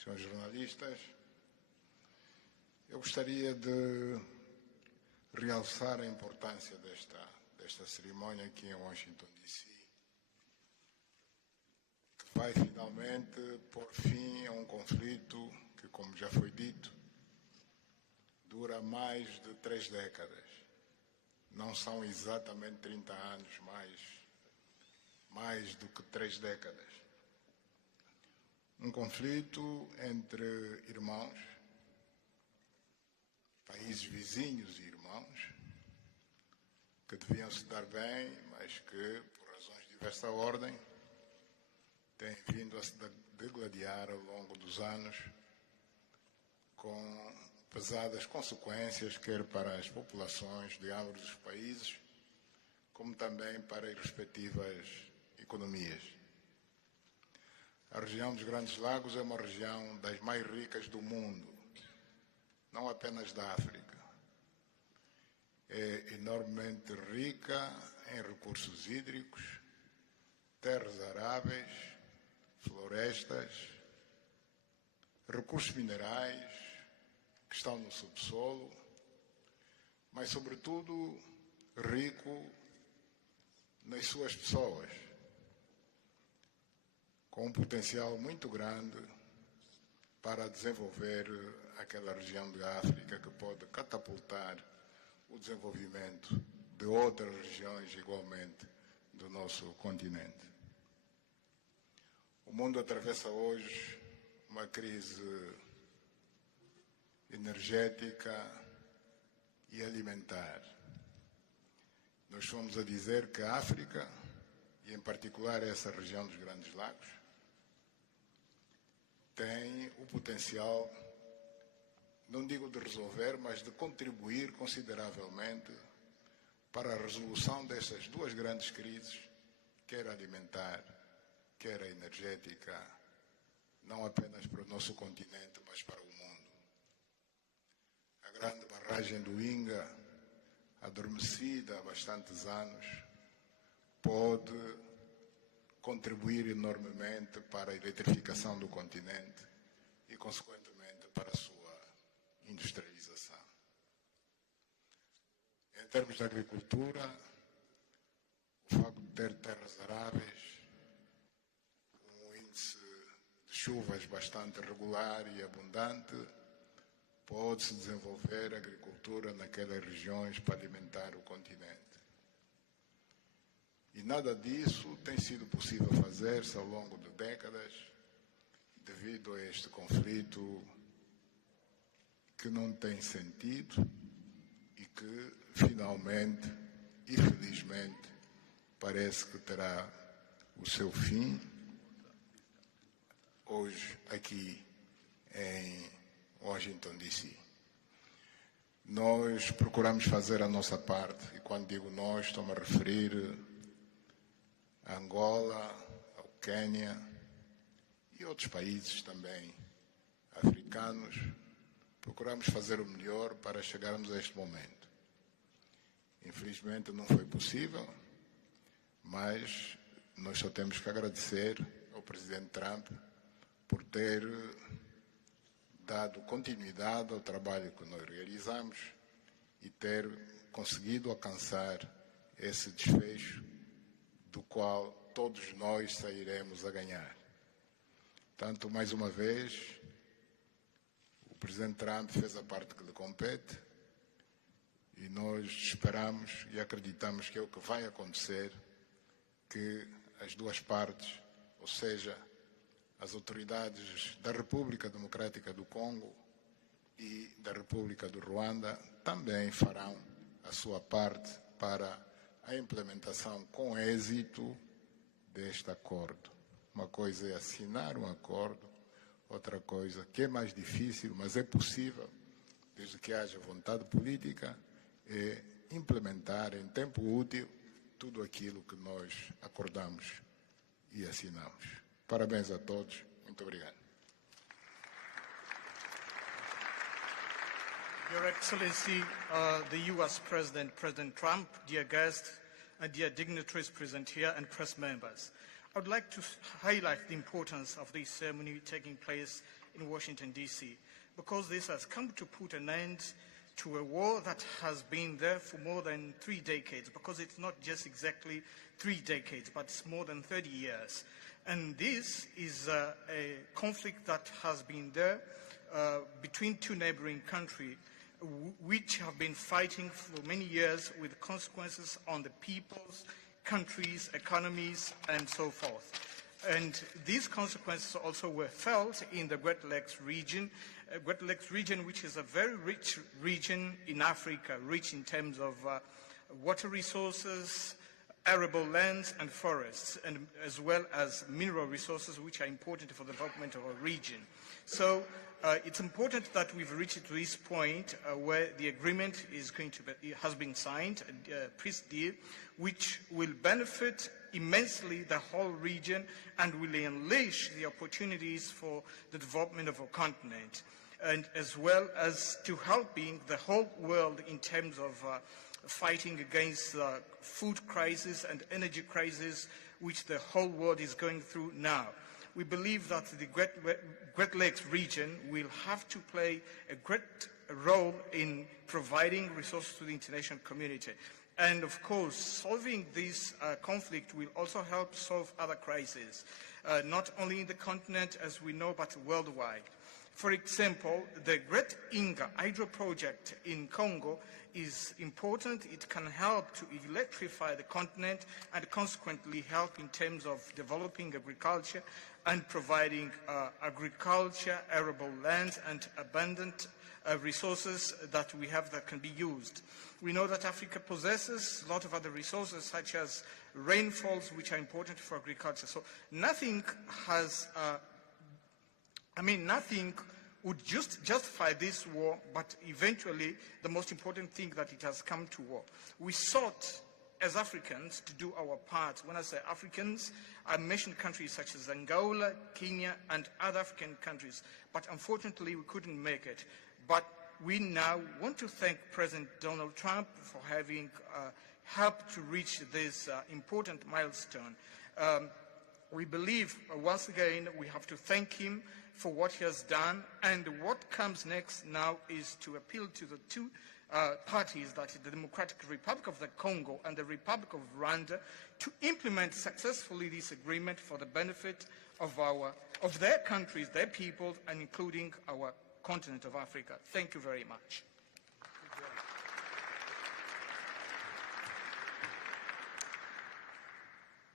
senhores jornalistas, eu gostaria de realçar a importância desta cerimónia aqui em Washington, D.C., que vai finalmente pôr fim a um conflito que, como já foi dito, dura mais de 3 décadas. Não são exatamente 30 anos, mais do que 3 décadas. Um conflito entre irmãos, países vizinhos e irmãos, que deviam se dar bem, mas que, por razões de diversa ordem, têm vindo a se degladiar ao longo dos anos, com pesadas consequências, quer para as populações de ambos os países, como também para as respectivas economias. A região dos Grandes Lagos é uma região das mais ricas do mundo, não apenas da África. É enormemente rica em recursos hídricos, terras aráveis, florestas, recursos minerais que estão no subsolo, mas, sobretudo, rico nas suas pessoas, com um potencial muito grande para desenvolver aquela região da África que pode catapultar o desenvolvimento de outras regiões igualmente do nosso continente. O mundo atravessa hoje uma crise energética e alimentar. Nós fomos a dizer que a África, e em particular essa região dos Grandes Lagos, tem o potencial, não digo de resolver, mas de contribuir consideravelmente para a resolução dessas duas grandes crises, quer a alimentar, quer a energética, não apenas para o nosso continente, mas para o mundo. A grande barragem do Inga, adormecida há bastantes anos, pode contribuir enormemente para a eletrificação do continente e, consequentemente, para a sua industrialização. termos de agricultura, o facto de ter terras aráveis, um índice de chuvas bastante regular e abundante, pode-se desenvolver agricultura naquelas regiões para alimentar o continente. E nada disso tem sido possível fazer-se ao longo de décadas, devido a este conflito que não tem sentido e que, finalmente e felizmente, parece que terá o seu fim hoje aqui em Washington, D.C. Nós procuramos fazer a nossa parte, e quando digo nós, estou-me a referir a Angola, ao Quênia e outros países também africanos. Procuramos fazer o melhor para chegarmos a este momento. Infelizmente não foi possível, mas nós só temos que agradecer ao presidente Trump por ter dado continuidade ao trabalho que nós realizamos e ter conseguido alcançar esse desfecho do qual todos nós sairemos a ganhar. Portanto, mais uma vez, o presidente Trump fez a parte que lhe compete e nós esperamos e acreditamos que é o que vai acontecer, que as duas partes, ou seja, as autoridades da República Democrática do Congo e da República do Rwanda também farão a sua parte para a implementação com êxito deste acordo. Uma coisa é assinar um acordo, outra coisa que é mais difícil, mas é possível, desde que haja vontade política, é implementar em tempo útil tudo aquilo que nós acordamos e assinamos. Parabéns a todos. Muito obrigado. Your Excellency, the U.S. President, President Trump, dear guests, dear dignitaries present here, and press members. I would like to highlight the importance of this ceremony taking place in Washington, D.C., because this has come to put an end to a war that has been there for more than 3 decades, because it's not just exactly 3 decades, but it's more than 30 years. And this is a conflict that has been there between two neighboring countries which have been fighting for many years with consequences on the peoples, countries, economies, and so forth. And these consequences also were felt in the Great Lakes region, which is a very rich region in Africa, rich in terms of water resources, arable lands and forests, and as well as mineral resources which are important for the development of a region. So it's important that we've reached to this point where the agreement is has been signed, a peace deal, which will benefit immensely the whole region and will unleash the opportunities for the development of our continent, and as well as to helping the whole world in terms of fighting against the food crisis and energy crisis which the whole world is going through now. We believe that the Great Lakes region will have to play a great role in providing resources to the international community. And of course, solving this conflict will also help solve other crises, not only in the continent as we know, but worldwide. For example, the Great Inga hydro project in Congo is important. It can help to electrify the continent and consequently help in terms of developing agriculture and providing agriculture, arable lands, and abundant resources that we have that can be used. We know that Africa possesses a lot of other resources such as rainfalls which are important for agriculture. So nothing has, nothing would justify this war, but eventually the most important thing that it has come to war. We sought as Africans to do our part. When I say Africans, I mention countries such as Angola, Kenya, and other African countries, but unfortunately we couldn't make it. But we now want to thank President Donald Trump for having helped to reach this important milestone. We believe, once again, we have to thank him for what he has done, and what comes next now is to appeal to the two parties, that is the Democratic Republic of the Congo and the Republic of Rwanda, to implement successfully this agreement for the benefit of their countries, their peoples, and including our continent of Africa. Thank you very much.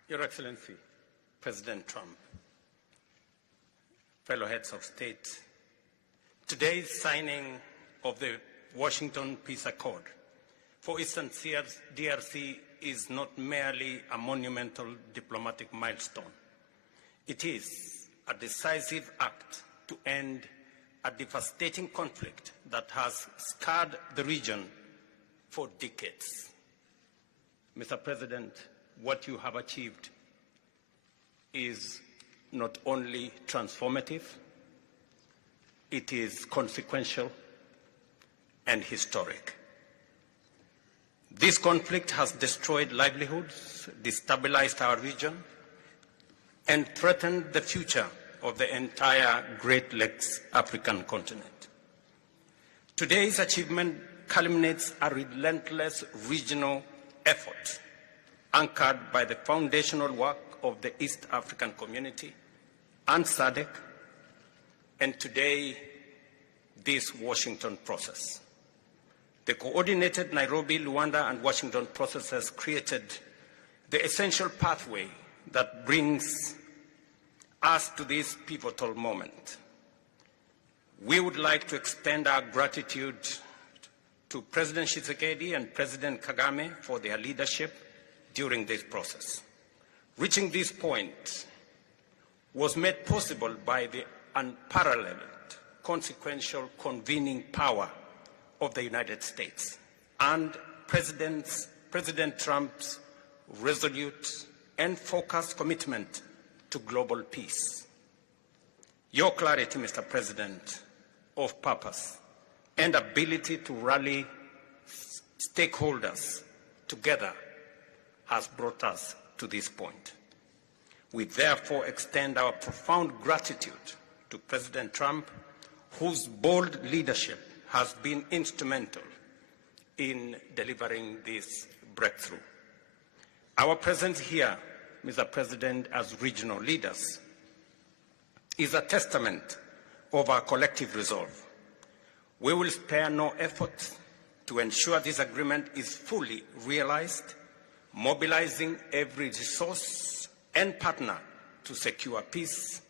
Your Excellency, President Trump, fellow heads of state, today's signing of the Washington Peace Accord for Eastern DRC is not merely a monumental diplomatic milestone. It is a decisive act to end a devastating conflict that has scarred the region for decades. Mr. President, what you have achieved is not only transformative, it is consequential and historic. This conflict has destroyed livelihoods, destabilized our region, and threatened the future of the entire Great Lakes African continent. Today's achievement culminates a relentless regional effort anchored by the foundational work of the East African Community and SADC, and today, this Washington process. The coordinated Nairobi, Rwanda, and Washington processes created the essential pathway that brings us to this pivotal moment. We would like to extend our gratitude to President Tshisekedi and President Kagame for their leadership during this process. Reaching this point was made possible by the unparalleled consequential convening power of the United States and President Trump's resolute and focused commitment to global peace. Your clarity, Mr. President, of purpose and ability to rally stakeholders together has brought us to this point. We therefore extend our profound gratitude to President Trump, whose bold leadership has been instrumental in delivering this breakthrough. Our presence here, Mr. President, as regional leaders, is a testament of our collective resolve. We will spare no effort to ensure this agreement is fully realized, mobilizing every resource and partner to secure peace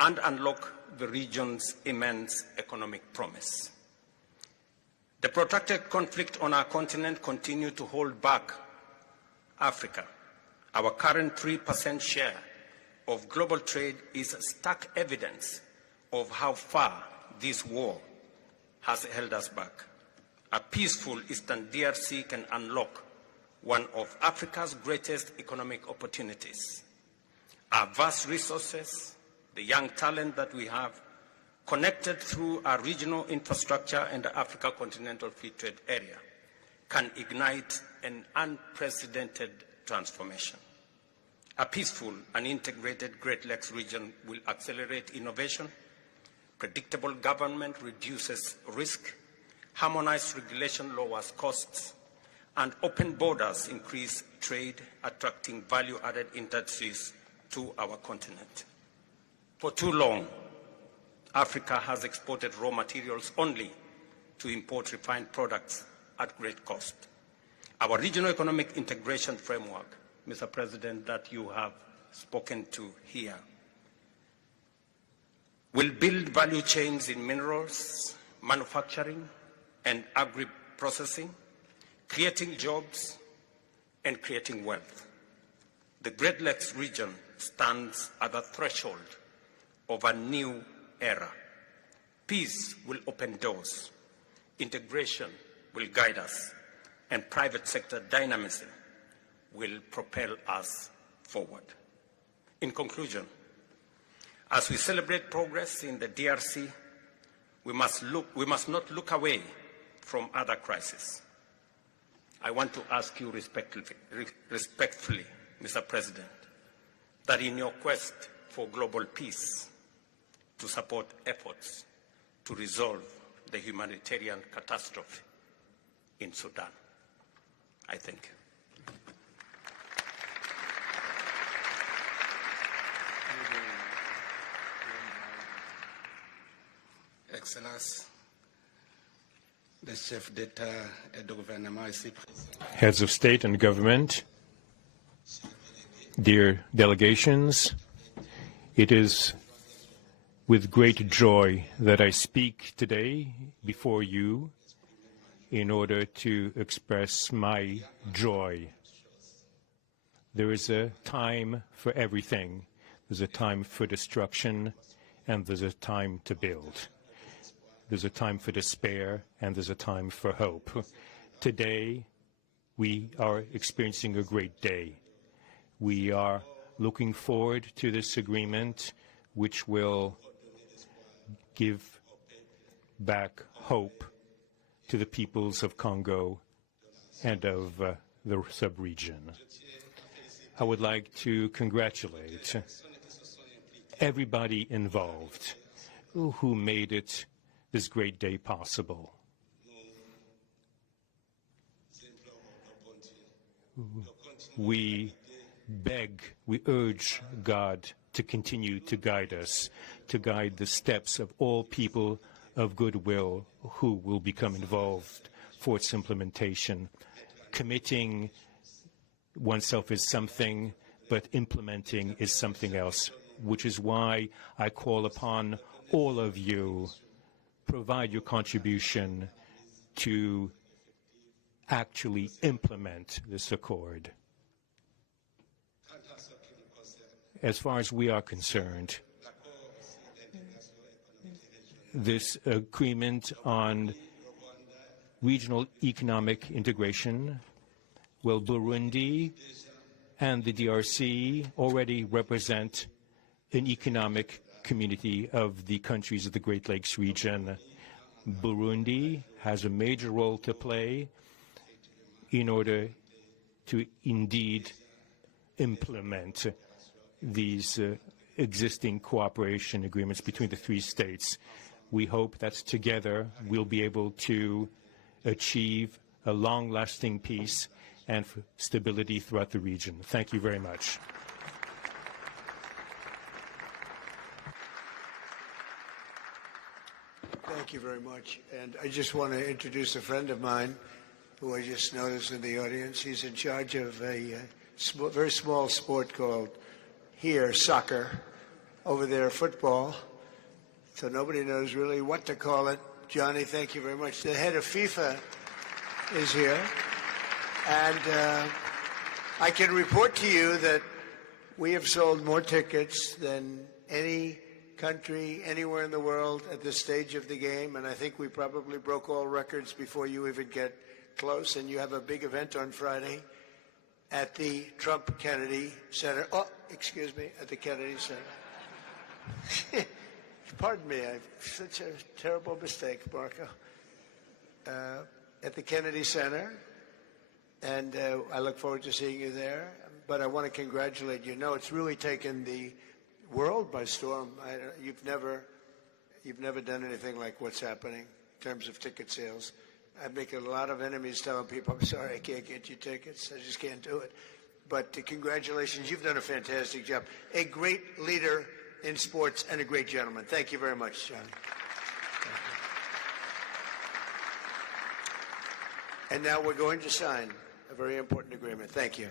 and unlock the region's immense economic promise. The protracted conflict on our continent continues to hold back Africa. Our current 3% share of global trade is stark evidence of how far this war has held us back. A peaceful Eastern DRC can unlock one of Africa's greatest economic opportunities. Our vast resources, the young talent that we have, connected through our regional infrastructure and the Africa Continental Free Trade Area, can ignite an unprecedented transformation. A peaceful and integrated Great Lakes region will accelerate innovation, predictable government reduces risk, harmonized regulation lowers costs, and open borders increase trade, attracting value-added industries to our continent. For too long, Africa has exported raw materials only to import refined products at great cost. Our regional economic integration framework, Mr. President, that you have spoken to here, will build value chains in minerals, manufacturing, and agri-processing, creating jobs and creating wealth. The Great Lakes region stands at the threshold of a new era. Peace will open doors, integration will guide us, and private sector dynamism will propel us forward. In conclusion, as we celebrate progress in the DRC, we must not look away from other crises. I want to ask you respectfully, Mr. President, that in your quest for global peace, to support efforts to resolve the humanitarian catastrophe in Sudan. I thank you. Excellence, le chef d'État et de gouvernement ici présent. Heads of state and government, dear delegations, it is with great joy that I speak today before you in order to express my joy. There is a time for everything. There's a time for destruction, and there's a time to build. There's a time for despair, and there's a time for hope. Today, we are experiencing a great day. We are looking forward to this agreement, which will give back hope to the peoples of Congo and of the sub-region. I would like to congratulate everybody involved who made it this great day possible. We beg, we urge God to continue to guide us, to guide the steps of all people of goodwill who will become involved for its implementation. Committing oneself is something, but implementing is something else, which is why I call upon all of you, provide your contribution to actually implement this accord. As far as we are concerned, this agreement on regional economic integration, well, Burundi and the DRC already represent an economic community of the countries of the Great Lakes region. Burundi has a major role to play in order to indeed implement these existing cooperation agreements between the three states. We hope that together we'll be able to achieve a long-lasting peace and stability throughout the region. Thank you very much. Thank you very much. And I just want to introduce a friend of mine who I just noticed in the audience. He's in charge of a very small sport called here soccer, over there football. So nobody knows really what to call it. Johnny, thank you very much. The head of FIFA is here. And I can report to you that we have sold more tickets than any country anywhere in the world at this stage of the game, and I think we probably broke all records before you even get close. And you have a big event on Friday at the Trump Kennedy Center. Oh, excuse me, at the Kennedy Center. Pardon me, I've such a terrible mistake, Marco. At the Kennedy Center, and I look forward to seeing you there. But I want to congratulate you. No, it's really taken the world by storm. You've never done anything like what's happening in terms of ticket sales. I'm making a lot of enemies telling people, I'm sorry, I can't get you tickets. I just can't do it. But congratulations, you've done a fantastic job. A great leader in sports and a great gentleman. Thank you very much, John. And now we're going to sign a very important agreement. Thank you.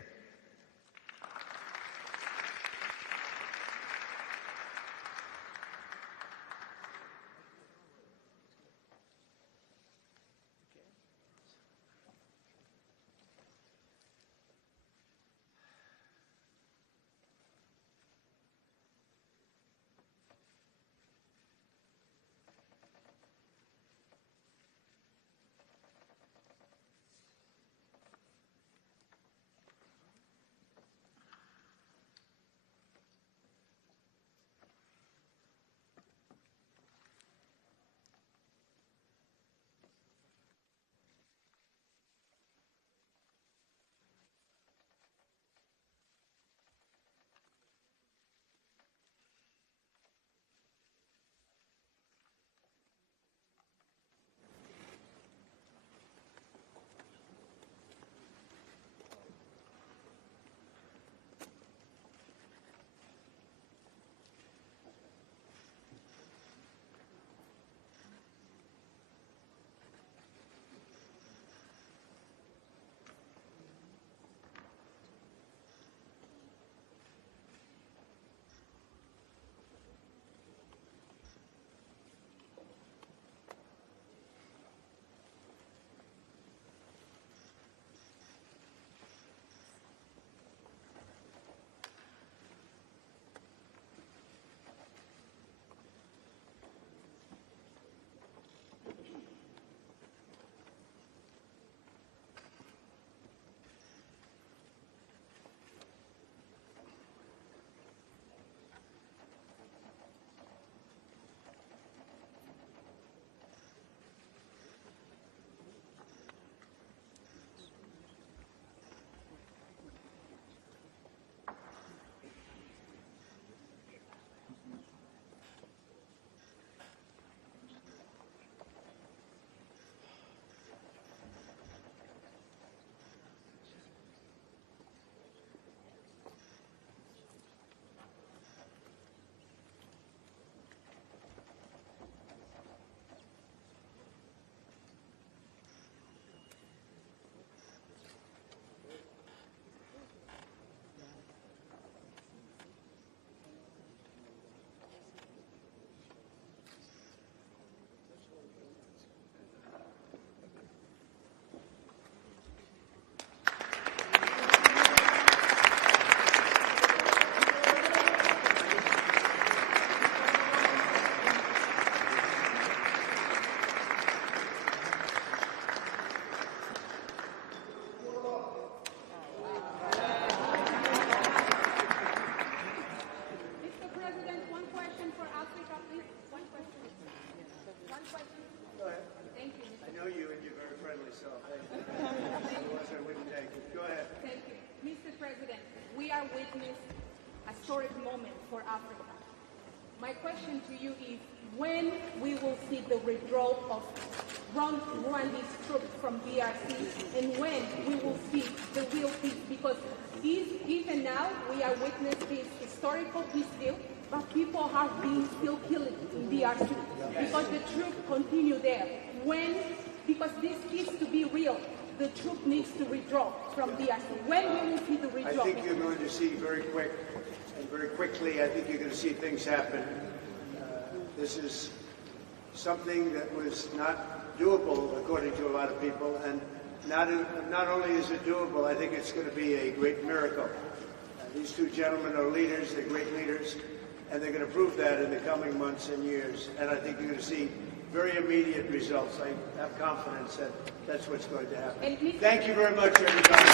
are witnessing a historic moment for Africa. My question to you is, when we will see the withdrawal of Rwandese troops from DRC, and when we will see the real peace? Because even now we are witnessing this historical peace deal, but people are being still killed in DRC because the troops continue there. Because this peace to be real, the troop needs to withdraw from DRC. When we will see the withdrawal? I think you're going to see very quickly, I think you're going to see things happen. This is something that was not doable, according to a lot of people, and not only is it doable, I think it's going to be a great miracle. These two gentlemen are leaders, they're great leaders, and they're going to prove that in the coming months and years. And I think you're going to see very immediate results. I have confidence that that's what's going to happen. Thank you very much, everybody.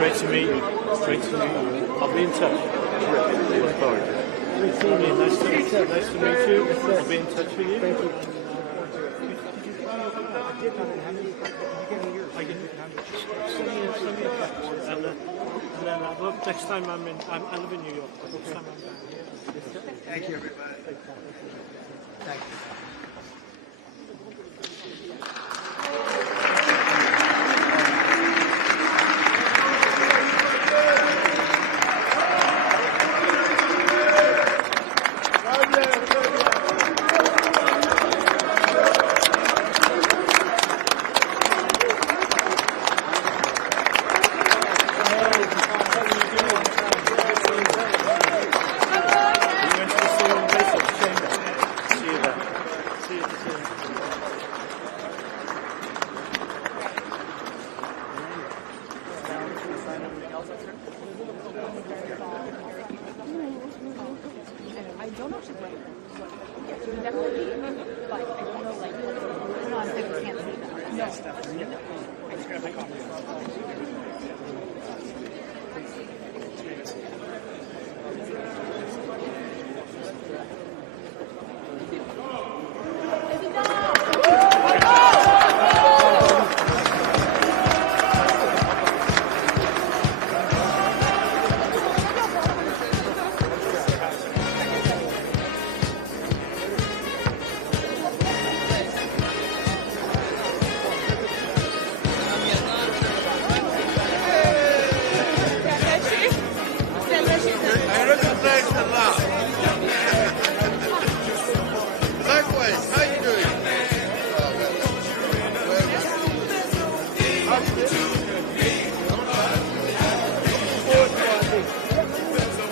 Great to meet you. Great to meet you. I'll be in touch. Nice to meet you. I'll be in touch with you. Thank you. And then I'd love next time I live in New York. Next time I'm down here. Thank you, everybody. Thank you.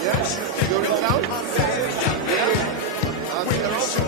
Yes, you're in town? Yeah.